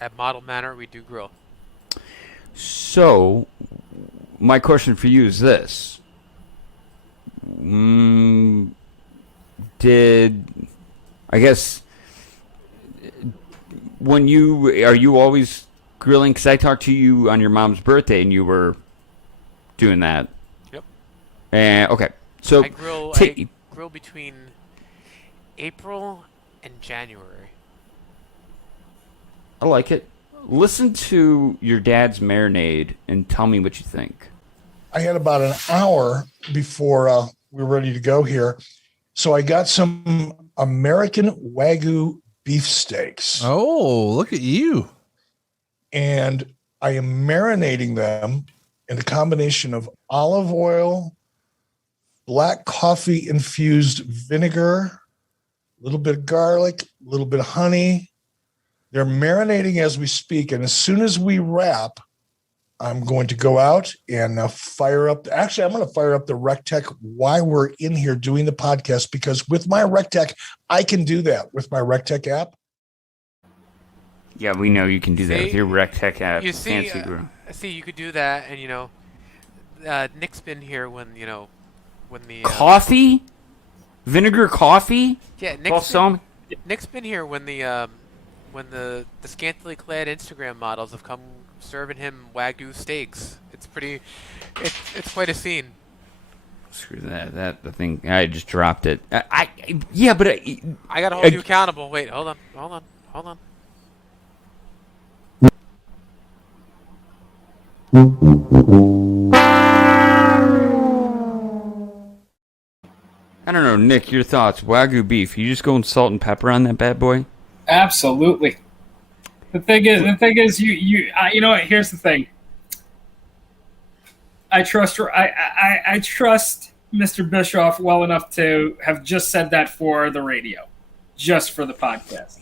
At Model Manor, we do grill. So, my question for you is this. Are you always grilling? Because I talked to you on your mom's birthday and you were doing that. Yep. Okay. So I grill between April and January. I like it. Listen to your dad's marinade and tell me what you think. I had about an hour before we were ready to go here. So I got some American Wagyu beef steaks. Oh, look at you. And I am marinating them in a combination of olive oil, black coffee infused vinegar, a little bit of garlic, a little bit of honey. They're marinating as we speak. And as soon as we wrap, I'm going to go out and fire up. Actually, I'm going to fire up the RecTech while we're in here doing the podcast, because with my RecTech, I can do that with my RecTech app. Yeah, we know you can do that with your RecTech app. You see, Fancy girl. You could do that, and Nick's been here when the coffee, vinegar coffee. Yeah, Nick's been here when the scantily clad Instagram models have come serving him Wagyu steaks. It's quite a scene. Screw that. The thing, I just dropped it. I gotta hold you accountable. Wait, hold on. I don't know, Nick, your thoughts. Wagyu beef, you just going salt and pepper on that bad boy? Absolutely. The thing is, you know what? Here's the thing. I trust Mr. Bischoff well enough to have just said that for the radio, just for the podcast.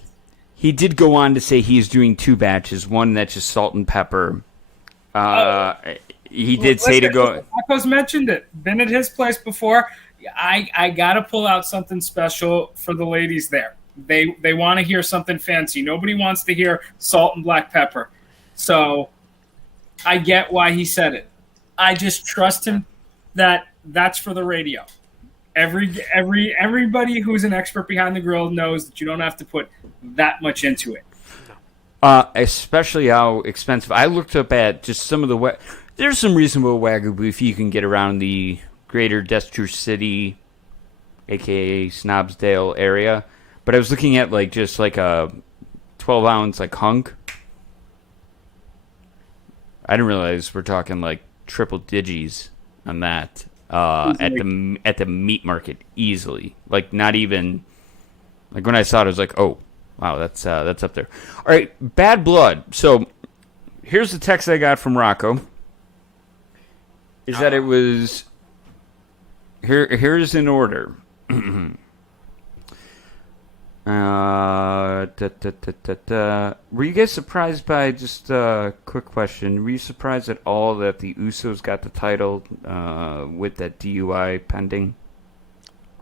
He did go on to say he's doing 2 batches, one that's just salt and pepper. He did say to go. Paco's mentioned it. Been at his place before. I gotta pull out something special for the ladies there. They want to hear something fancy. Nobody wants to hear salt and black pepper. So I get why he said it. I just trust him that that's for the radio. Everybody who's an expert behind the grill knows that you don't have to put that much into it. Especially how expensive. I looked up at just some of the. There's some reasonable Wagyu beef you can get around the greater Decatur City, aka Snobsdale area. But I was looking at just a 12-ounce hunk. I didn't realize we're talking triple digis on that at the meat market easily. Not even when I saw it, I was like, oh wow, that's up there. All right, Bad Blood. So here's the text I got from Rocco. Is that it was here's in order. Were you guys surprised by, just a quick question, were you surprised at all that the Usos got the title with that DUI pending?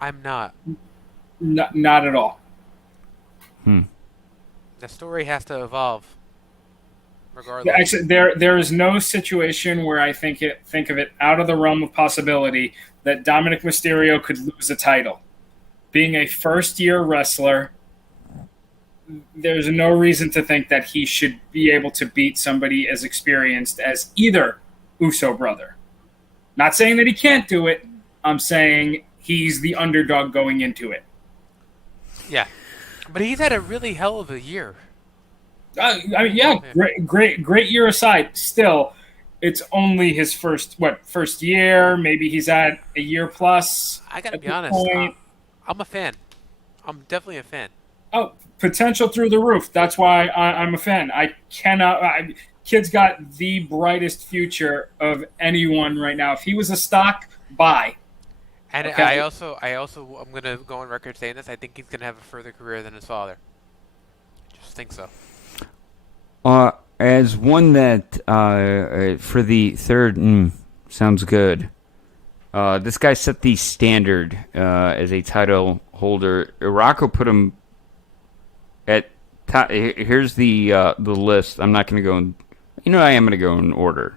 I'm not. Not at all. The story has to evolve. Regardless. Actually, there is no situation where I think of it out of the realm of possibility that Dominic Mysterio could lose a title. Being a first-year wrestler, there's no reason to think that he should be able to beat somebody as experienced as either Uso brother. Not saying that he can't do it. I'm saying he's the underdog going into it. Yeah, but he's had a really hell of a year. Great year aside. Still, it's only his first year. Maybe he's at a year plus. I gotta be honest. I'm a fan. I'm definitely a fan. Oh, potential through the roof. That's why I'm a fan. Kid's got the brightest future of anyone right now. If he was a stock, buy. And okay. I also, I'm gonna go on record saying this. I think he's gonna have a further career than his father. Just think so. As one that for the third, sounds good. This guy set the standard as a title holder. Rocco put him at top. Here's the list. I'm not going to go in. I am going to go in order.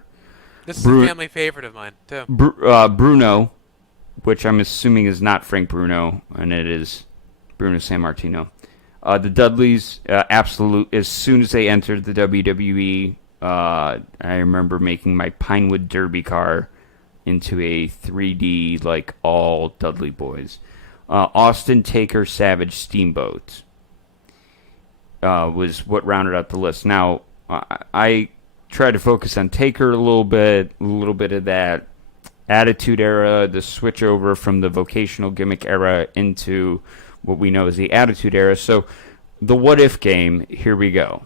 This is a family favorite of mine too. Bruno, which I'm assuming is not Frank Bruno, and it is Bruno Sammartino. The Dudleys, absolute. As soon as they entered the WWE, I remember making my Pinewood Derby car into a 3D all Dudley boys. Austin, Taker, Savage, Steamboat was what rounded out the list. Now, I tried to focus on Taker a little bit of that Attitude Era, the switch over from the vocational gimmick era into what we know as the Attitude Era. So, the what if game, here we go.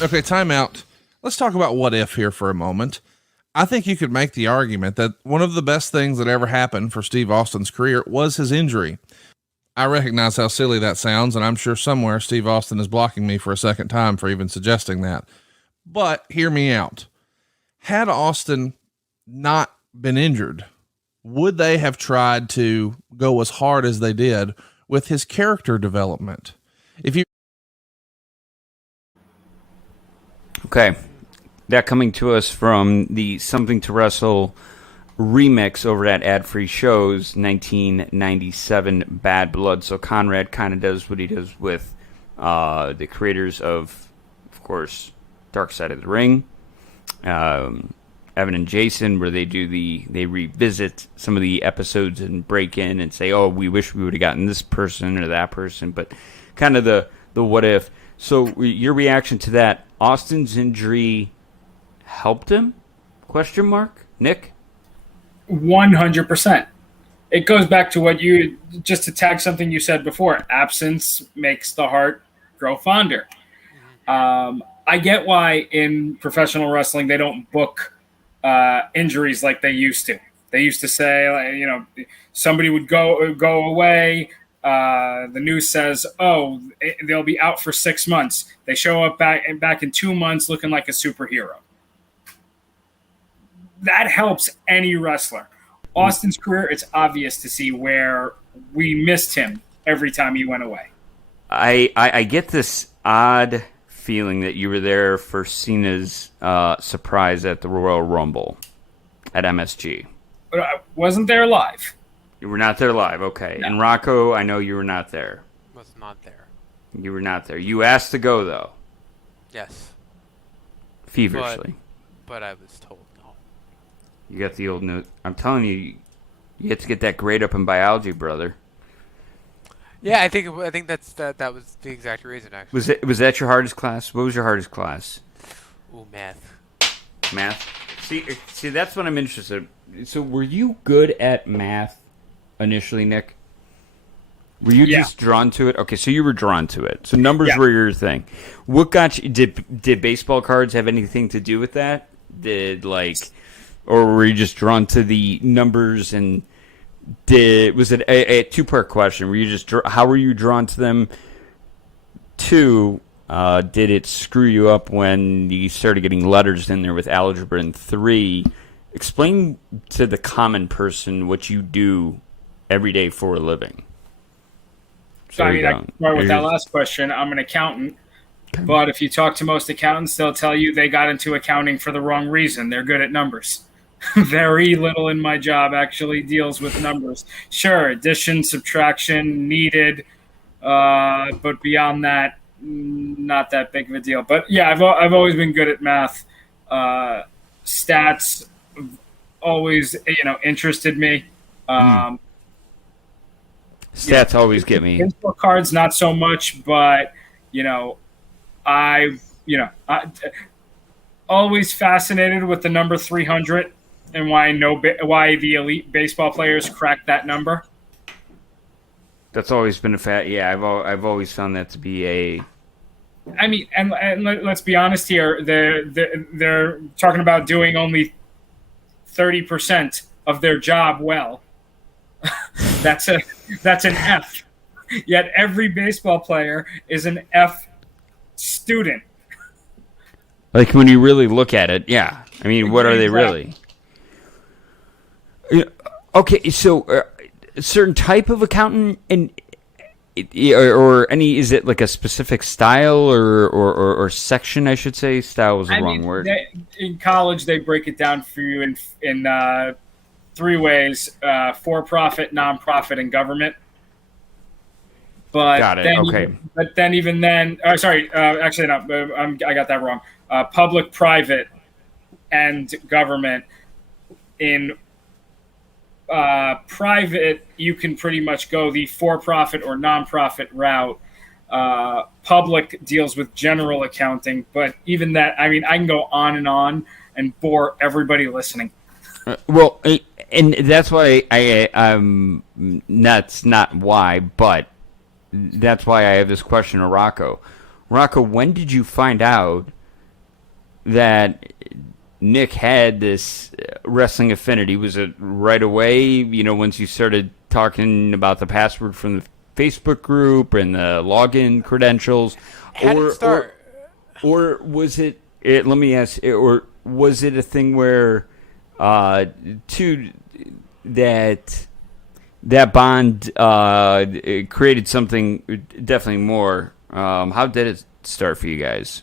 Okay, time out. Let's talk about what if here for a moment. I think you could make the argument that one of the best things that ever happened for Steve Austin's career was his injury. I recognize how silly that sounds, and I'm sure somewhere Steve Austin is blocking me for a second time for even suggesting that. But hear me out. Had Austin not been injured, would they have tried to go as hard as they did with his character development? Okay. That coming to us from the Something to Wrestle remix over at Ad Free Shows 1997 Bad Blood. So Conrad kind of does what he does with the creators of course, Dark Side of the Ring. Evan and Jason, where they revisit some of the episodes and break in and say, oh, we wish we would have gotten this person or that person, but kind of the what if. So your reaction to that, Austin's injury helped him? Question mark? Nick? 100%. It goes back to what you, just to tag something you said before, absence makes the heart grow fonder. I get why in professional wrestling they don't book injuries like they used to. They used to say, somebody would go away. The news says, "Oh, they'll be out for 6 months." They show up back in 2 months looking like a superhero. That helps any wrestler. Austin's career, it's obvious to see where we missed him every time he went away. I get this odd feeling that you were there for Cena's surprise at the Royal Rumble at MSG. But I wasn't there live. You were not there live, okay. No. And Rocco, I know you were not there. Was not there. You were not there. You asked to go, though. Yes. Feverishly. But I was told no. You got the old note. I'm telling you, you have to get that grade up in biology, brother. Yeah, I think that was the exact reason, actually. Was that your hardest class? What was your hardest class? Ooh, math. Math? See, that's what I'm interested in. So were you good at math initially, Nick? Were you just drawn to it? Okay, so you were drawn to it. So numbers were your thing. What got you? Did baseball cards have anything to do with that? Or were you just drawn to the numbers? And was it a two-part question? Were you just how were you drawn to them? Two, did it screw you up when you started getting letters in there with algebra? And three, explain to the common person what you do every day for a living. So, I can start with that last question. I'm an accountant, but if you talk to most accountants, they'll tell you they got into accounting for the wrong reason. They're good at numbers. Very little in my job actually deals with numbers. Sure, addition, subtraction, needed, but beyond that, not that big of a deal. But yeah, I've always been good at math. Stats always, interested me. Stats always get me. Baseball cards, not so much, but I always fascinated with the number 300 and why the elite baseball players crack that number. That's always been a fact. Yeah, I've always found that to be a. I mean, and let's be honest here. They're talking about doing only 30% of their job well. That's an F. Yet every baseball player is an F student. Like when you really look at it, yeah. I mean, what are they really? Okay, so a certain type of accountant, or any, is it like a specific style or section? I should say style was the wrong word. In college, they break it down for you in 3 ways: for-profit, non-profit, and government. But got it. Okay. Actually, no. I got that wrong. Public, private, and government. In private, you can pretty much go the for-profit or non-profit route. Public deals with general accounting, but even that, I mean, I can go on and bore everybody listening. Well, and that's why that's not why, but that's why I have this question of Rocco. Rocco, when did you find out that Nick had this wrestling affinity? Was it right away, once you started talking about the password from the Facebook group and the login credentials? Or was it, let me ask, or was it a thing where that bond it created something definitely more? How did it start for you guys?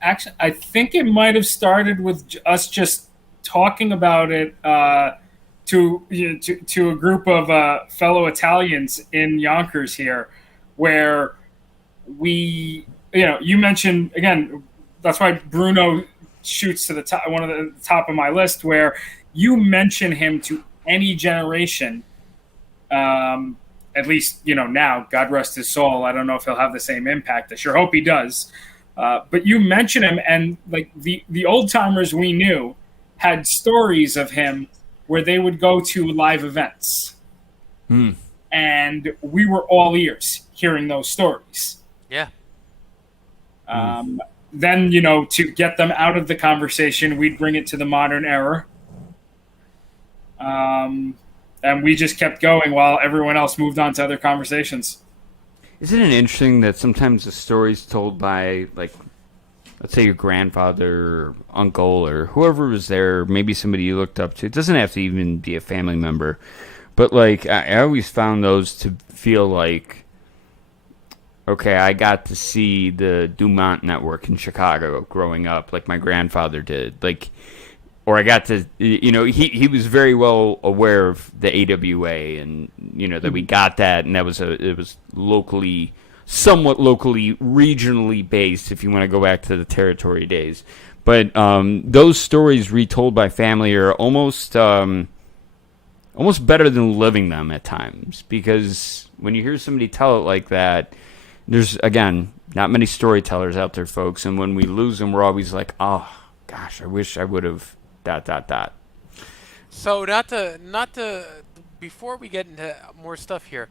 Actually, I think it might have started with us just talking about it to a group of fellow Italians in Yonkers here, where we, you mentioned, again, that's why Bruno shoots to the top, one of the top of my list, where you mention him to any generation, at least, now, God rest his soul. I don't know if he'll have the same impact. I sure hope he does. But you mention him, and like the old timers we knew had stories of him where they would go to live events, and we were all ears hearing those stories. Yeah. then, to get them out of the conversation, we'd bring it to the modern era. And we just kept going while everyone else moved on to other conversations. Isn't it interesting that sometimes the stories told by, like, let's say your grandfather or uncle or whoever was there, maybe somebody you looked up to, it doesn't have to even be a family member, but, like, I always found those to feel like, okay, I got to see the Dumont Network in Chicago growing up, like my grandfather did. Like, or I got to, he was very well aware of the AWA, and, that we got that, and it was somewhat locally, regionally based, if you want to go back to the territory days. But those stories retold by family are almost better than living them at times, because when you hear somebody tell it like that, there's, again, not many storytellers out there, folks, and when we lose them, we're always like, oh, gosh, I wish I would have ... So not to before we get into more stuff here,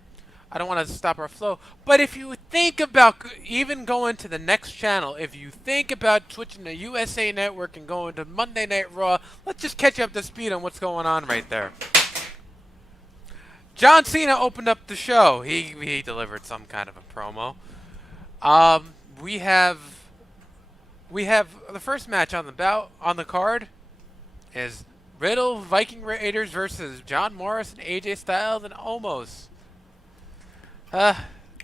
I don't want to stop our flow, but if you think about even going to the next channel, if you think about switching to USA Network and going to Monday Night Raw, let's just catch you up to speed on what's going on right there. John Cena opened up the show. He delivered some kind of a promo. We have the first match on the card is Riddle Viking Raiders versus John Morrison, AJ Styles, and Omos.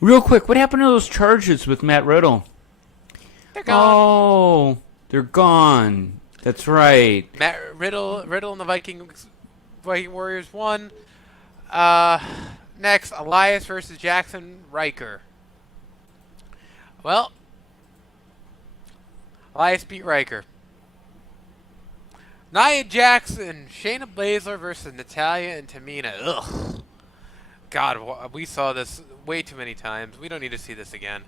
Real quick, what happened to those charges with Matt Riddle? They're gone. Oh, they're gone. That's right. Matt Riddle and the Viking Warriors won. Next, Elias versus Jackson Riker. Well, Elias beat Riker. Nia Jax and Shayna Baszler versus Natalya and Tamina. Ugh. God, we saw this way too many times. We don't need to see this again.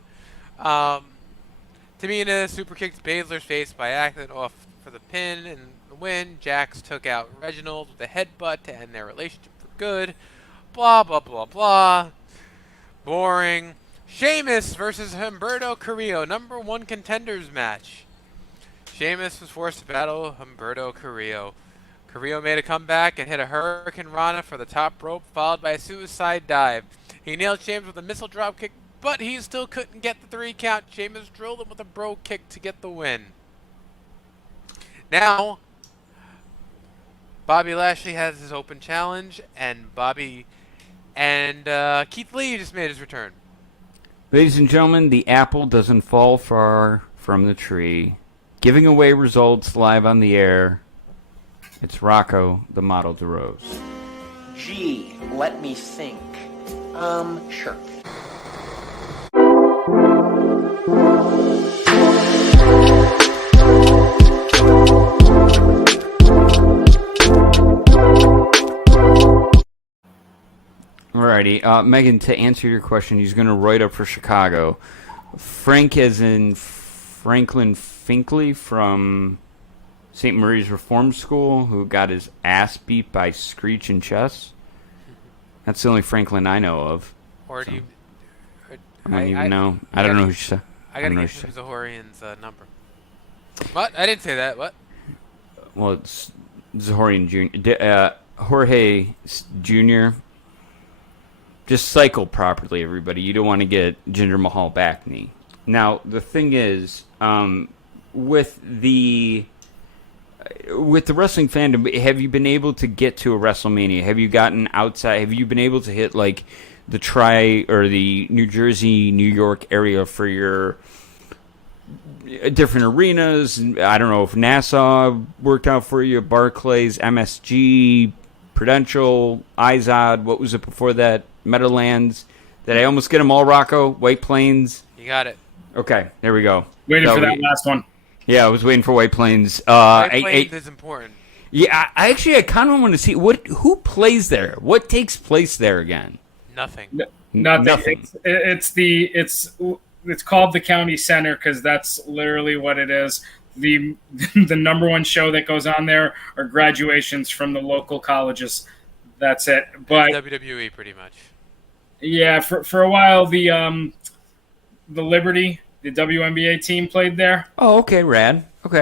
Tamina super kicked Baszler's face by accident off for the pin and the win. Jax took out Reginald with a headbutt to end their relationship for good. Blah, blah, blah, blah. Boring. Sheamus versus Humberto Carrillo. #1 contenders match. Sheamus was forced to battle Humberto Carrillo. Carrillo made a comeback and hit a Hurricane Rana for the top rope, followed by a suicide dive. He nailed Sheamus with a missile dropkick, but he still couldn't get the 3 count. Sheamus drilled him with a bro kick to get the win. Now, Bobby Lashley has his open challenge, and Keith Lee just made his return. Ladies and gentlemen, the apple doesn't fall far from the tree. Giving away results live on the air. It's Rocco, the Model DeRose. Gee, let me think. Sure. Alrighty, Megan, to answer your question, he's going to write up for Chicago. Frank as in Franklin Finkley from St. Mary's Reform School, who got his ass beat by Screech and Chess. That's the only Franklin I know of. Or do you... I don't even know. I don't know who she said. I gotta get him Zahorian's number. What? I didn't say that. What? Well, it's Zahorian Jr. Jorge Jr. Just cycle properly, everybody. You don't want to get Jinder Mahal back knee. Now, the thing is, with the wrestling fandom, have you been able to get to a WrestleMania? Have you gotten outside? Have you been able to hit like the the New Jersey, New York area for your different arenas? I don't know if Nassau worked out for you, Barclays, MSG, Prudential, Izod. What was it before that? Meadowlands. Did I almost get them all, Rocco? White Plains. You got it. Okay, there we go. Waiting for that last one. Yeah, I was waiting for White Plains. White Plains is important. Yeah, I kind of want to see who plays there. What takes place there again? Nothing. Nothing. It's called the county center because that's literally what it is. The #1 show that goes on there are graduations from the local colleges. That's it. But WWE pretty much. Yeah, for a while the Liberty The WNBA team played there. Oh, okay, rad. Okay.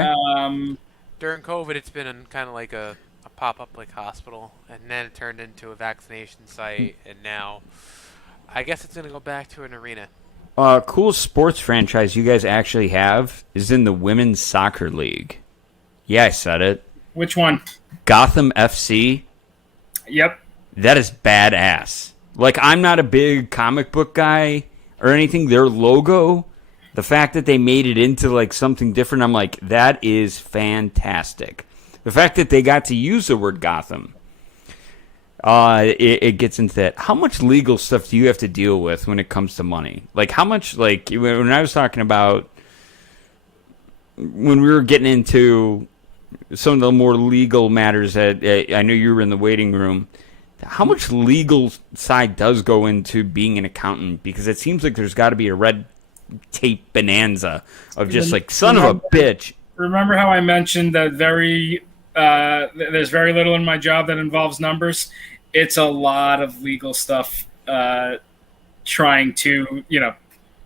During COVID, it's been kind of like a pop-up like hospital, and then it turned into a vaccination site, and now I guess it's going to go back to an arena. Cool sports franchise you guys actually have is in the Women's Soccer League. Yeah, I said it. Which one? Gotham FC. Yep. That is badass. Like, I'm not a big comic book guy or anything. Their logo, the fact that they made it into like something different, I'm like, that is fantastic. The fact that they got to use the word Gotham, it gets into that. How much legal stuff do you have to deal with when it comes to money? Like, how much, like, when I was talking about, when we were getting into some of the more legal matters that I know you were in the waiting room, how much legal side does go into being an accountant? Because it seems like there's got to be a red tape bonanza of just like, son of a bitch. Remember how I mentioned that there's very little in my job that involves numbers? It's a lot of legal stuff, trying to,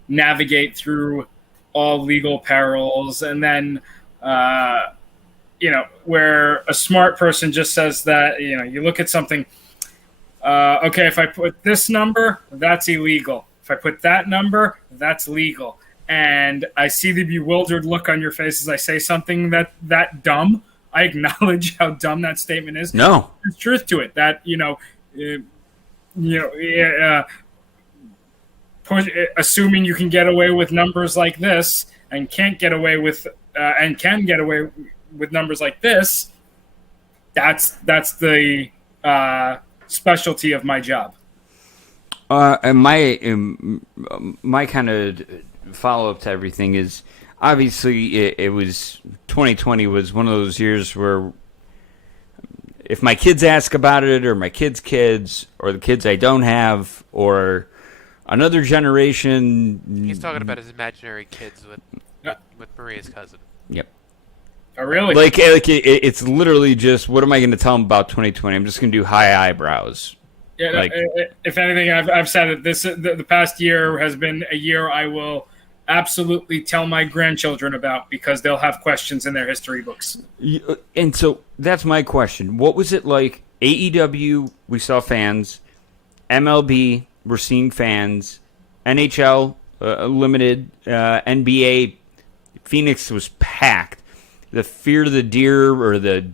navigate through all legal perils. And then, where a smart person just says that, you look at something, okay, if I put this number, that's illegal. If I put that number, that's legal. And I see the bewildered look on your face as I say something that dumb. I acknowledge how dumb that statement is. No. There's truth to it. That, assuming you can get away with numbers like this and can't get away with, and can get away with numbers like this, that's the specialty of my job. And my kind of follow-up to everything is, obviously, it was 2020 was one of those years where if my kids ask about it, or my kids' kids, or the kids I don't have, or another generation. He's talking about his imaginary kids with Maria's cousin. Yep. Oh, really? Like it's literally just, what am I going to tell them about 2020? I'm just going to do high eyebrows. Yeah. Like, if anything, I've said it. The past year has been a year I will absolutely tell my grandchildren about, because they'll have questions in their history books. And so that's my question. What was it like? AEW, we saw fans. MLB, we're seeing fans. NHL, limited. NBA, Phoenix was packed. The Fear the Deer, or the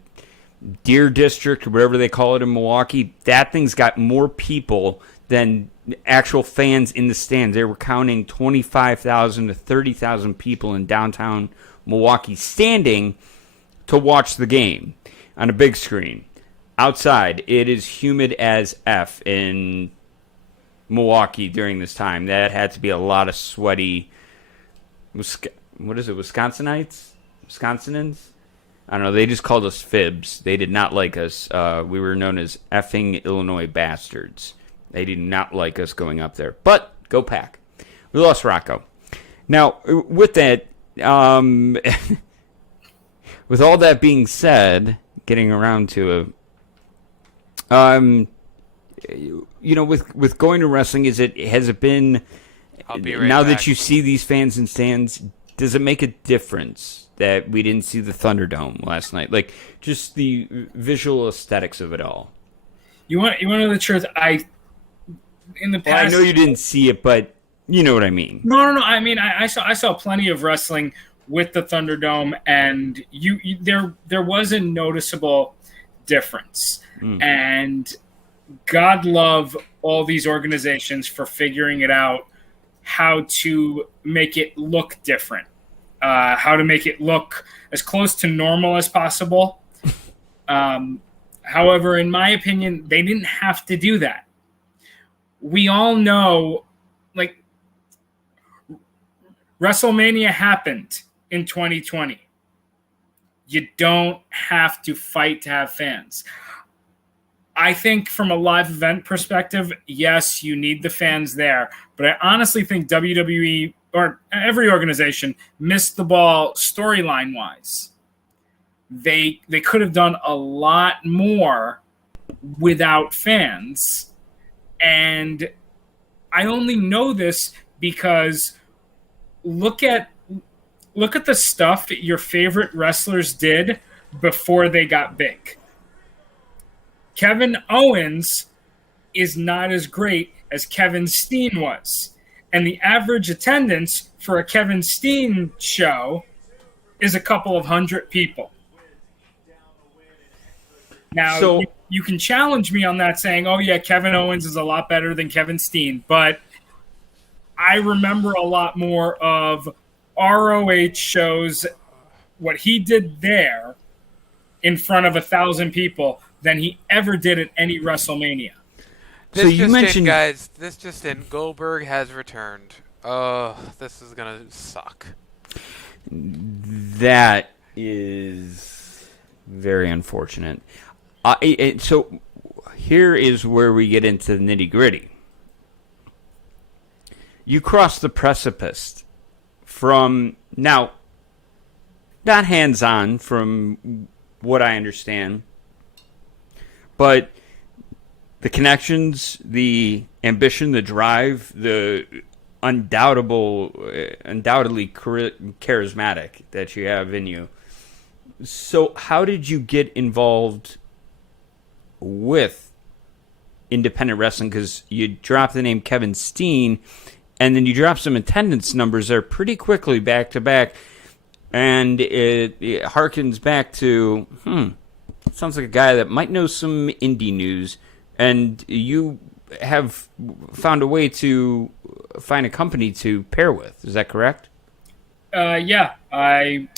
Deer District, or whatever they call it in Milwaukee, that thing's got more people than actual fans in the stands. They were counting 25,000 to 30,000 people in downtown Milwaukee standing to watch the game on a big screen. Outside, it is humid as F in Milwaukee during this time. That had to be a lot of sweaty, Wisconsinites? I don't know. They just called us fibs. They did not like us. We were known as effing Illinois bastards. They did not like us going up there. But go Pack. We lost Rocco. Now, with that, with all that being said, getting around to with going to wrestling, has it been, now that you see these fans in stands, does it make a difference that we didn't see the Thunderdome last night? Like, just the visual aesthetics of it all. You want to know the truth? In the past, well, I know you didn't see it, but you know what I mean. No. I mean, I saw plenty of wrestling with the Thunderdome, and there was a noticeable difference. And God love all these organizations for figuring it out, how to make it look different, how to make it look as close to normal as possible. However, in my opinion, they didn't have to do that. We all know, like, WrestleMania happened in 2020. You don't have to fight to have fans. I think from a live event perspective, yes, you need the fans there. But I honestly think WWE, or every organization, missed the ball storyline-wise. They could have done a lot more without fans. And I only know this because look at the stuff that your favorite wrestlers did before they got big. Kevin Owens is not as great as Kevin Steen was. And the average attendance for a Kevin Steen show is a couple of hundred people. Now, So- you can challenge me on that saying, oh, yeah, Kevin Owens is a lot better than Kevin Steen. But I remember a lot more of ROH shows, what he did there in front of 1,000 people than he ever did at any WrestleMania. This So you just mentioned- in, guys. This just in. Goldberg has returned. Oh, this is gonna suck. That is very unfortunate. So here is where we get into the nitty-gritty. You cross the precipice from, now, not hands-on from what I understand, but the connections, the ambition, the drive, the undoubtedly charismatic that you have in you. So how did you get involved with independent wrestling? Because you dropped the name Kevin Steen, and then you dropped some attendance numbers there pretty quickly back to back, and it harkens back to, sounds like a guy that might know some indie news, and you have found a way to find a company to pair with. Is that correct? Yeah, I'm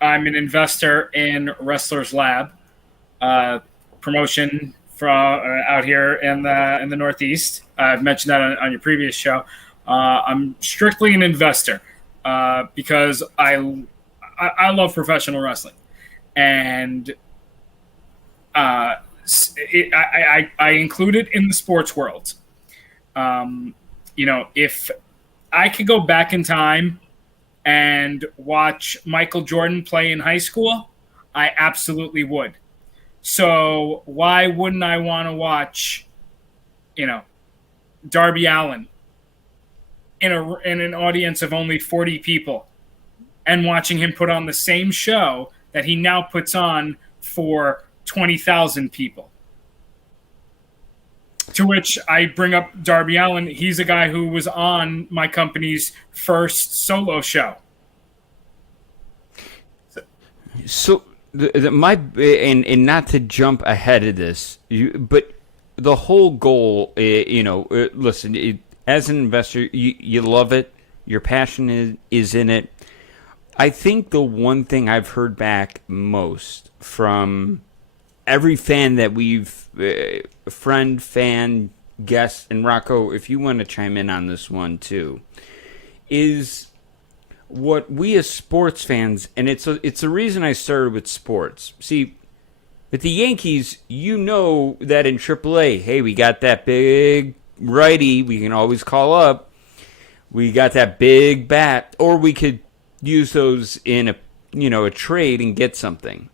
an investor in Wrestlers Lab, promotion from out here in the Northeast. I've mentioned that on your previous show. I'm strictly an investor because I love professional wrestling, and I include it in the sports world. If I could go back in time and watch Michael Jordan play in high school, I absolutely would. So why wouldn't I want to watch, Darby Allin in an audience of only 40 people, and watching him put on the same show that he now puts on for 20,000 people? To which I bring up Darby Allin. He's a guy who was on my company's first solo show. So, and not to jump ahead of this, but the whole goal, listen, as an investor, you love it. Your passion is in it. I think the one thing I've heard back most from every fan that we've, friend, fan, guest, and Rocco, if you want to chime in on this one too, is what we as sports fans, and it's a reason I started with sports. See, with the Yankees, you know that in AAA, hey, we got that big righty we can always call up. We got that big bat, or we could use those in a trade and get something.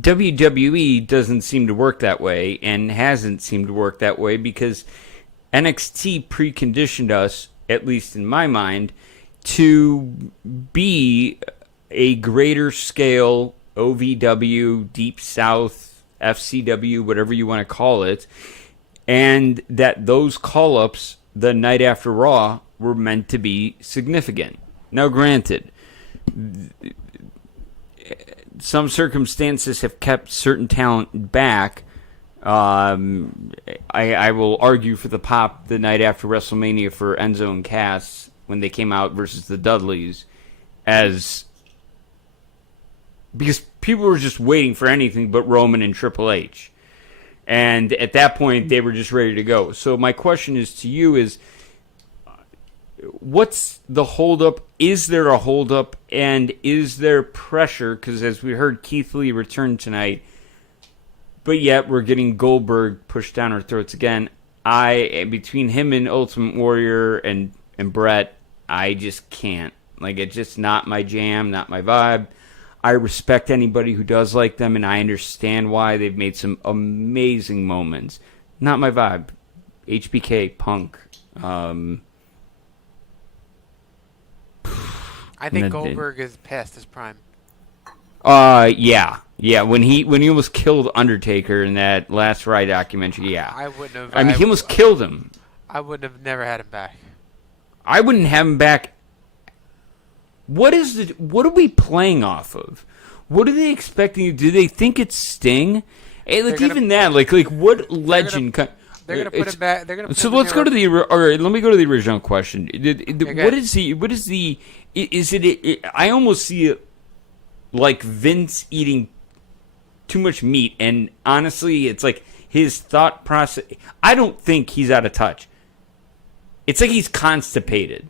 WWE doesn't seem to work that way, and hasn't seemed to work that way, because NXT preconditioned us, at least in my mind, to be a greater scale OVW, Deep South, FCW, whatever you want to call it, and that those call-ups the night after Raw were meant to be significant. Now, granted, some circumstances have kept certain talent back. I will argue for the pop the night after WrestleMania for Enzo and Cass when they came out versus the Dudleys, because people were just waiting for anything but Roman and Triple H. And at that point, they were just ready to go. So my question is to you is, what's the holdup? Is there a holdup? And is there pressure? Because as we heard, Keith Lee returned tonight, but yet we're getting Goldberg pushed down our throats again. Between him and Ultimate Warrior and Brett, I just can't. It's just not my jam, not my vibe. I respect anybody who does like them, and I understand why they've made some amazing moments. Not my vibe. HBK, Punk, I think Goldberg is past his prime. Yeah. When he almost killed Undertaker in that Last Ride documentary, yeah. I wouldn't have. I mean, he almost killed him. I wouldn't have never had him back. I wouldn't have him back. What are we playing off of? What are they expecting? Do they think it's Sting? Hey, like even that, like what legend? They're gonna put him back. They're gonna. So let's go to the. All right, let me go to the original question. What is the? What is the? Is it? I almost see it like Vince eating too much meat, and honestly, it's like his thought process. I don't think he's out of touch. It's like he's constipated.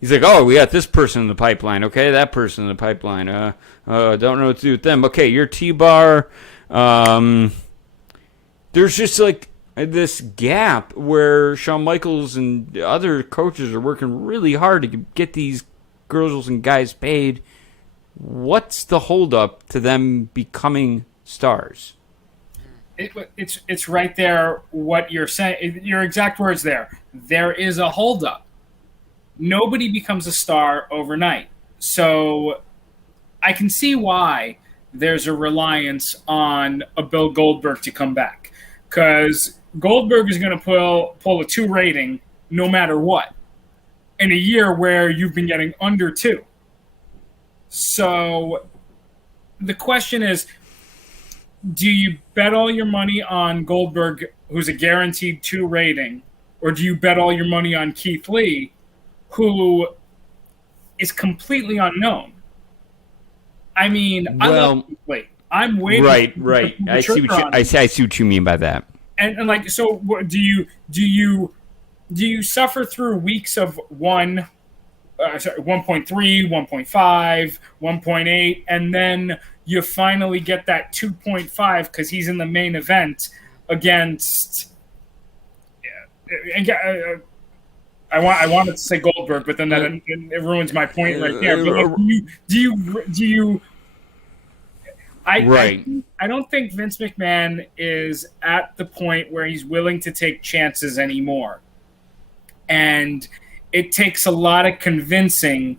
He's like, oh, we got this person in the pipeline. Okay, that person in the pipeline. Don't know what to do with them. Okay, you're T-Bar. There's just like this gap where Shawn Michaels and other coaches are working really hard to get these girls and guys paid. What's the holdup to them becoming stars? It's right there. What you're saying, your exact words there. There is a holdup. Nobody becomes a star overnight. So I can see why there's a reliance on a Bill Goldberg to come back, because Goldberg is going to pull a 2 rating no matter what in a year where you've been getting under 2. So the question is, do you bet all your money on Goldberg, who's a guaranteed 2 rating, or do you bet all your money on Keith Lee, who is completely unknown? I mean, I love Keith Lee. I'm waiting. Right. I see what you mean by that. And like, so do you suffer through weeks of 1.3, 1.5, 1.8, and then you finally get that 2.5 because he's in the main event against. I wanted to say Goldberg, but then it ruins my point right there. But like, do you? I don't think Vince McMahon is at the point where he's willing to take chances anymore, and it takes a lot of convincing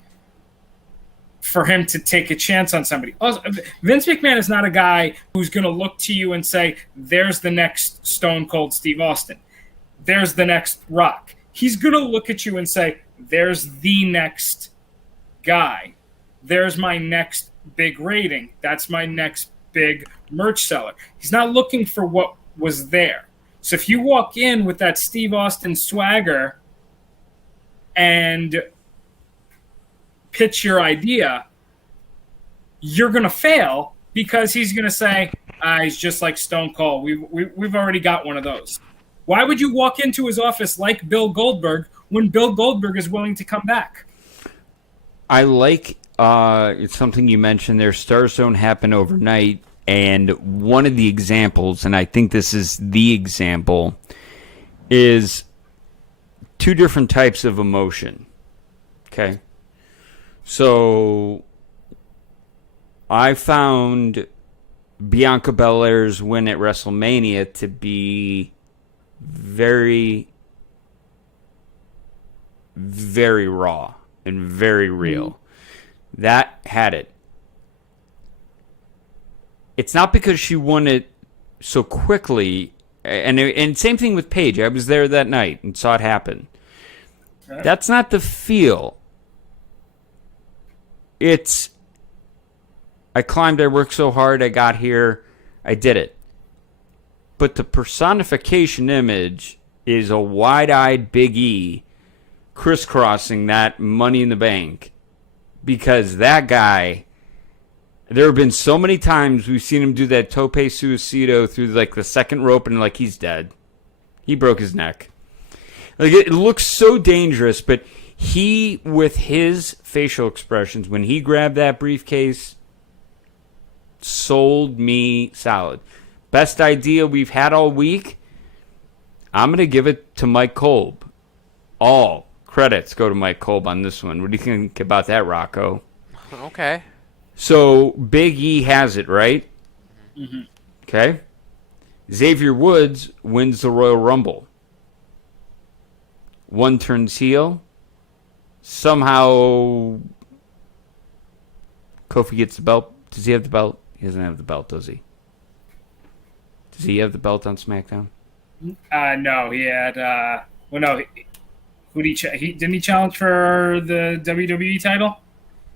for him to take a chance on somebody. Also, Vince McMahon is not a guy who's going to look to you and say, "There's the next Stone Cold Steve Austin. There's the next Rock." He's going to look at you and say, "There's the next guy. There's my next big rating. That's my next big merch seller." He's not looking for what was there. So if you walk in with that Steve Austin swagger and pitch your idea, you're going to fail because he's going to say, he's just like Stone Cold. We've already got one of those. Why would you walk into his office like Bill Goldberg when Bill Goldberg is willing to come back? I like it's something you mentioned there. Stars don't happen overnight. And one of the examples, and I think this is the example, is 2 different types of emotion. Okay? So I found Bianca Belair's win at WrestleMania to be very, very raw and very real. That had it. It's not because she won it so quickly, and same thing with Paige. I was there that night and saw it happen. Okay. That's not the feel. It's, I climbed, I worked so hard, I got here, I did it. But the personification image is a wide-eyed Big E crisscrossing that Money in the Bank. Because that guy, there have been so many times we've seen him do that tope suicido through like the second rope and like he's dead. He broke his neck. Like it looks so dangerous, but he, with his facial expressions, when he grabbed that briefcase, sold me solid. Best idea we've had all week. I'm going to give it to Mike Kolb. All credits go to Mike Kolb on this one. What do you think about that, Rocco? Okay. So Big E has it, right? Mm-hmm. Okay. Xavier Woods wins the Royal Rumble. One turns heel. Somehow Kofi gets the belt. Does he have the belt? He doesn't have the belt, does he? Does he have the belt on SmackDown? No, he had. Well, no. Who did he didn't he challenge for the WWE title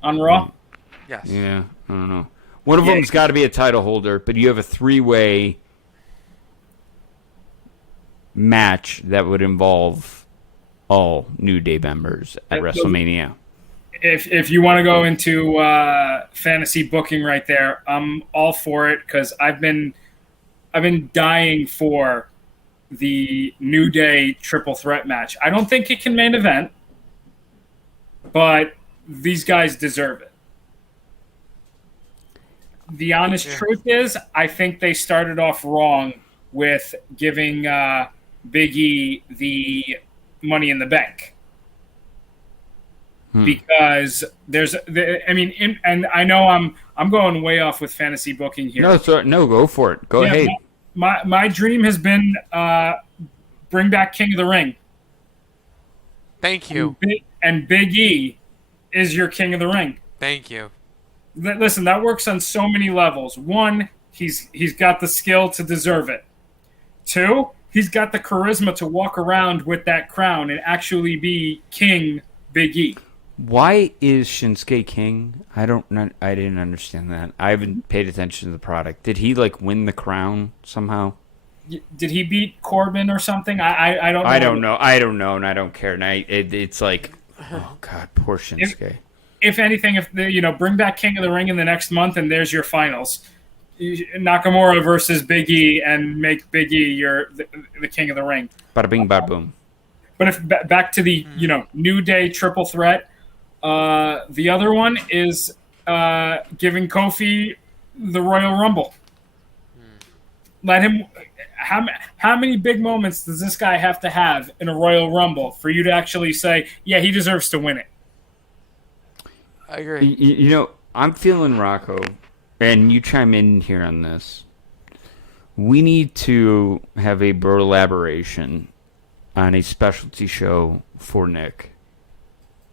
on Raw? Yes. Yeah, I don't know. One of them's got to be a title holder, but you have a 3-way match that would involve all New Day members at WrestleMania. If you want to go into fantasy booking right there, I'm all for it because I've been dying for the New Day triple threat match. I don't think it can main event, but these guys deserve it. The honest truth is, I think they started off wrong with giving Big E the Money in the Bank. Because and I know I'm going way off with fantasy booking here. No, go for it. Go ahead. My dream has been bring back King of the Ring. Thank you. And Big E is your King of the Ring. Thank you. Listen, that works on so many levels. One, he's got the skill to deserve it. Two, he's got the charisma to walk around with that crown and actually be King Big E. Why is Shinsuke king? I didn't understand that. I haven't paid attention to the product. Did he win the crown somehow? Did he beat Corbin or something? I don't know. I don't know. I don't know, and I don't care. And it's like, oh God, poor Shinsuke. If anything, bring back King of the Ring in the next month, and there's your finals. Nakamura versus Big E, and make Big E the King of the Ring. Bada bing, bada boom. But if back to the New Day triple threat, the other one is giving Kofi the Royal Rumble. Let him. How many big moments does this guy have to have in a Royal Rumble for you to actually say, yeah, he deserves to win it? I agree. I'm feeling Rocco, and you chime in here on this. We need to have a elaboration on a specialty show for Nick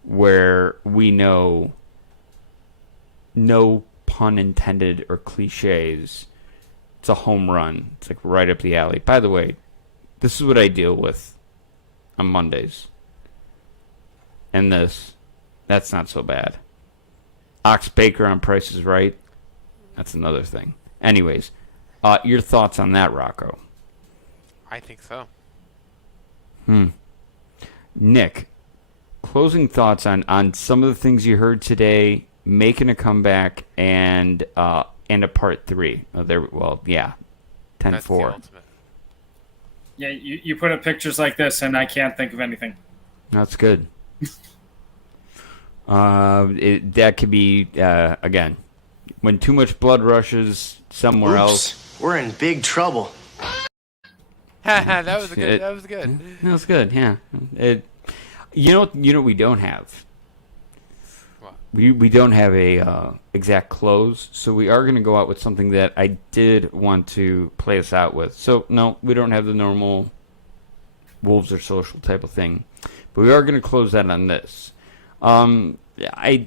where we know, no pun intended or cliches, it's a home run. It's right up the alley. By the way, this is what I deal with on Mondays. And that's not so bad. Ox Baker on Price is Right, that's another thing. Anyways, your thoughts on that, Rocco? I think so. Nick, closing thoughts on some of the things you heard today, making a comeback, and a part 3. 10-4. Yeah, you put up pictures like this, and I can't think of anything. That's good. That could be, again, when too much blood rushes somewhere else. We're in big trouble. That was good. That was good. That was good, yeah. You know what we don't have? What? We don't have a exact close, so we are going to go out with something that I did want to play us out with. So, no, we don't have the normal Wolves Are Social type of thing, but we are going to close that on this. I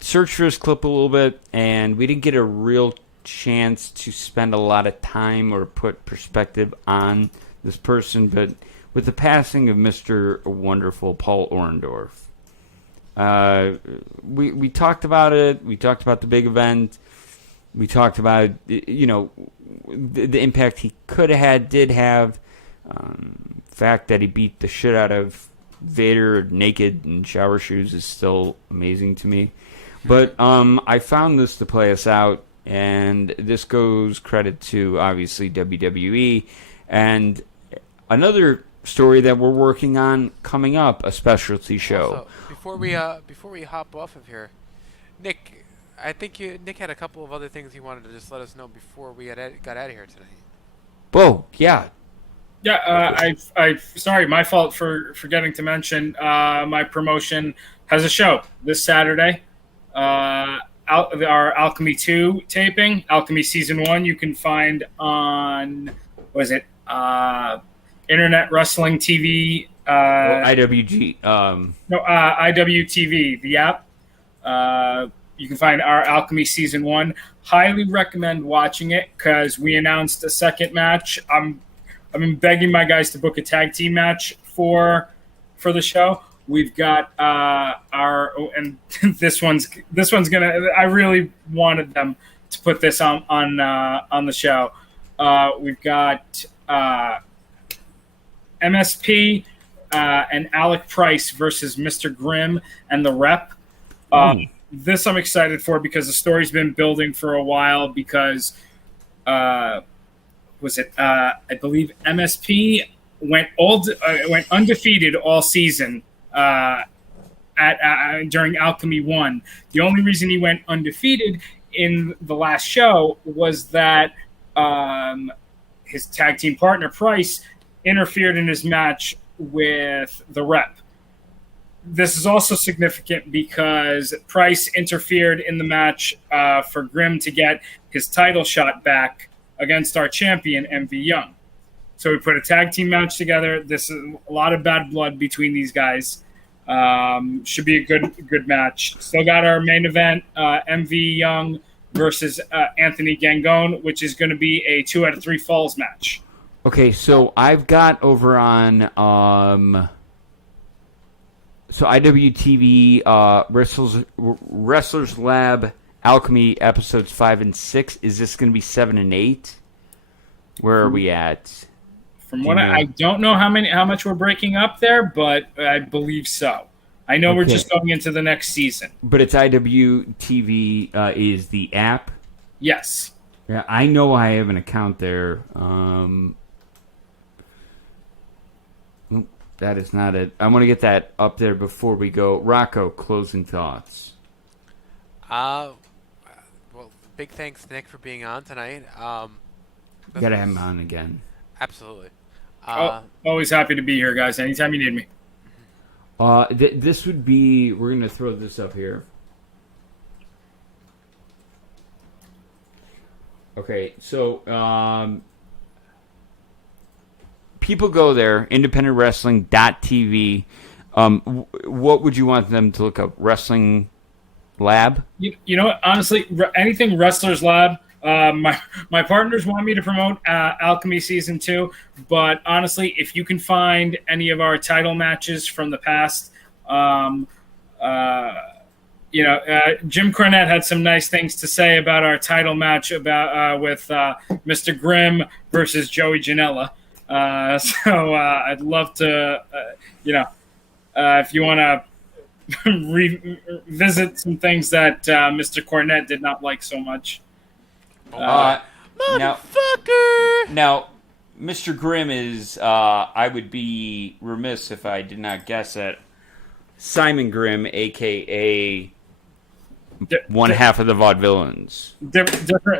searched for this clip a little bit, and we didn't get a real chance to spend a lot of time or put perspective on this person, but with the passing of Mr. Wonderful Paul Orndorff, we talked about it. We talked about the big event. We talked about the impact he could have had, did have. Fact that he beat the shit out of Vader naked in shower shoes is still amazing to me. But I found this to play us out, and this goes credit to obviously WWE and another story that we're working on coming up, a specialty show. Also, before we hop off of here, Nick, I think Nick had a couple of other things he wanted to just let us know before we got out of here today. Whoa, yeah. Yeah, I sorry, my fault for forgetting to mention my promotion has a show this Saturday. Our Alchemy 2 taping, Alchemy Season 1, you can find on, Internet Wrestling TV. IWG. IWTV, the app. You can find our Alchemy Season 1. Highly recommend watching it because we announced a second match. I've been begging my guys to book a tag team match for the show. We've got and this one's gonna. I really wanted them to put this on the show. We've got MSP and Alec Price versus Mr. Grimm and the Rep. This I'm excited for because the story's been building for a while. Because I believe MSP went undefeated all season during Alchemy 1. The only reason he went undefeated in the last show was that his tag team partner Price interfered in his match with the Rep. This is also significant because Price interfered in the match for Grimm to get his title shot back against our champion, MV Young. So we put a tag team match together. This is a lot of bad blood between these guys. Should be a good match. Still got our main event, MV Young versus Anthony Gangone, which is going to be a 2 out of 3 falls match. Okay, so I've got over on IWTV Wrestlers Lab Alchemy episodes 5 and 6. Is this going to be 7 and 8? Where are we at? From what I don't know how much we're breaking up there, but I believe so. I know we're just going into the next season. But it's IWTV is the app? Yes. Yeah, I know I have an account there. That is not it. I want to get that up there before we go. Rocco, closing thoughts. Well, big thanks, Nick, for being on tonight. You got to have him on again. Absolutely. Always happy to be here, guys. Anytime you need me. This would be... We're going to throw this up here. Okay, so... people go there, independentwrestling.tv. What would you want them to look up? Wrestling Lab? You know what? Honestly, anything Wrestlers Lab. My partners want me to promote Alchemy Season 2, but honestly, if you can find any of our title matches from the past, Jim Cornette had some nice things to say about our title match with Mr. Grimm versus Joey Janela. So I'd love to, if you want to revisit some things that Mr. Cornette did not like so much. Motherfucker! Now, Mr. Grimm is, I would be remiss if I did not guess it, Simon Grimm, a.k.a. one half of the Vaudevillains.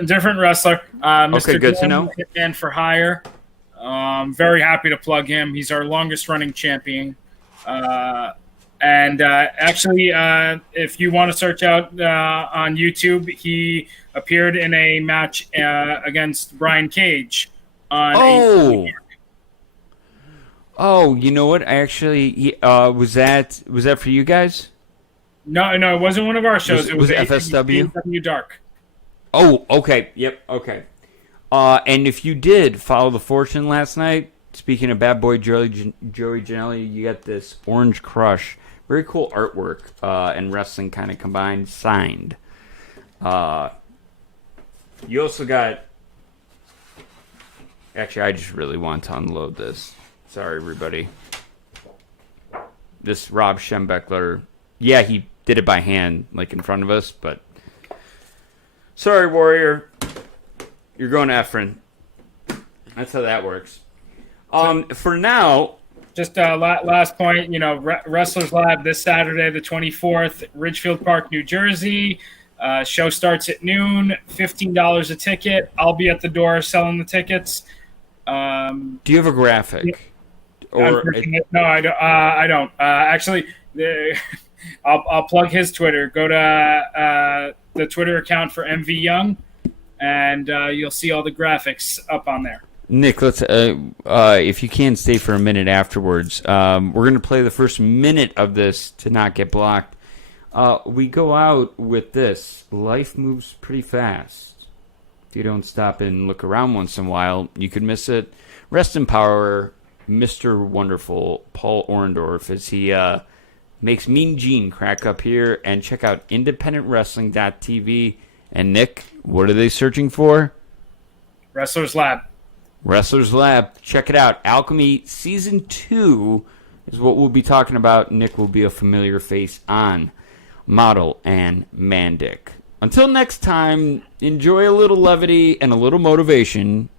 Different wrestler. Mr. Okay, good Grimm, to know. Hitman for Hire. Very happy to plug him. He's our longest running champion. Actually, if you want to search out on YouTube, he appeared in a match against Brian Cage on Oh, you know what? Actually, was that for you guys? No, it wasn't one of our shows. Was it FSW? FSW Dark. Oh, okay. Yep, okay. And if you did follow the fortune last night, speaking of Bad Boy Joey Janela, you got this Orange Crush. Very cool artwork and wrestling kind of combined, signed. You also got... Actually, I just really want to unload this. Sorry, everybody. This Rob Schembeckler... Yeah, he did it by hand, like in front of us, but... Sorry, Warrior. You're going to Efren. That's how that works. For now... Just last point, Wrestlers Lab this Saturday, the 24th, Ridgefield Park, New Jersey. Show starts at noon, $15 a ticket. I'll be at the door selling the tickets. Do you have a graphic? No, I don't. Actually, I'll plug his Twitter. Go to the Twitter account for MV Young, and you'll see all the graphics up on there. Nick, let's if you can stay for a minute afterwards. We're going to play the first minute of this to not get blocked. We go out with this. Life moves pretty fast. If you don't stop and look around once in a while, you could miss it. Rest in power, Mr. Wonderful Paul Orndorff, as he makes Mean Gene crack up here. And check out independentwrestling.tv. And Nick, what are they searching for? Wrestler's Lab. Wrestler's Lab. Check it out. Alchemy Season 2 is what we'll be talking about. Nick will be a familiar face on Model and Mandic. Until next time, enjoy a little levity and a little motivation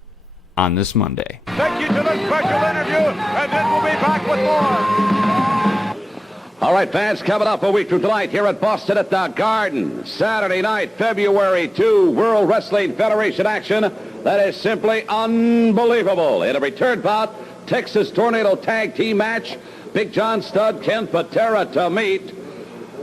on this Monday. Thank you to the special interview, and then we'll be back with more. All right, fans, coming up a week from tonight here at Boston at the Garden. Saturday night, February 2, World Wrestling Federation action. That is simply unbelievable. In a return bout, Texas Tornado Tag Team match. Big John Studd, Ken Patera to meet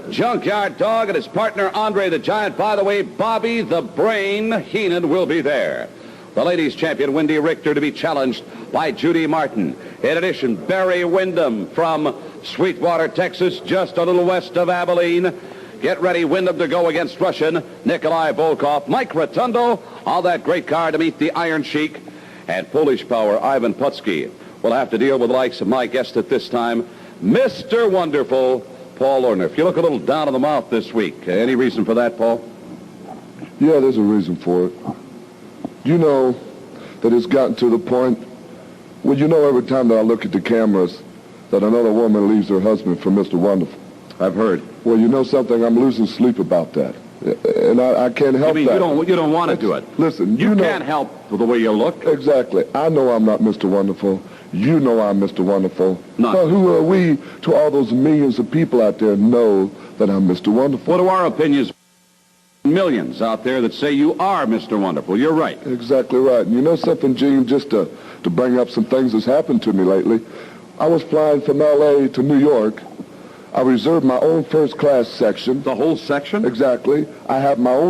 Junkyard Dog and his partner Andre the Giant. By the way, Bobby the Brain Heenan will be there. The ladies champion Wendy Richter to be challenged by Judy Martin. In addition, Barry Windham from Sweetwater, Texas, just a little west of Abilene. Get ready, Windham to go against Russian Nikolai Volkov. Mike Rotundo, all that great card to meet the Iron Sheik. And Polish Power Ivan Putski will have to deal with the likes of my guest at this time, Mr. Wonderful Paul Orndorff. You look a little down in the mouth this week. Any reason for that, Paul? Yeah, there's a reason for it. You know that it's gotten to the point where you know every time that I look at the cameras that another woman leaves her husband for Mr. Wonderful. I've heard. Well, you know something? I'm losing sleep about that. And I can't help that. You don't want to do it. Listen, you can't help the way you look. Exactly. I know I'm not Mr. Wonderful. You know I'm Mr. Wonderful. Well, who are we to all those millions of people out there know that I'm Mr. Wonderful? What do our opinions? Millions out there that say you are Mr. Wonderful. You're right. Exactly right. And you know something, Gene, just to bring up some things that's happened to me lately. I was flying from L.A. to New York. I reserved my own first-class section. The whole section? Exactly. I have my own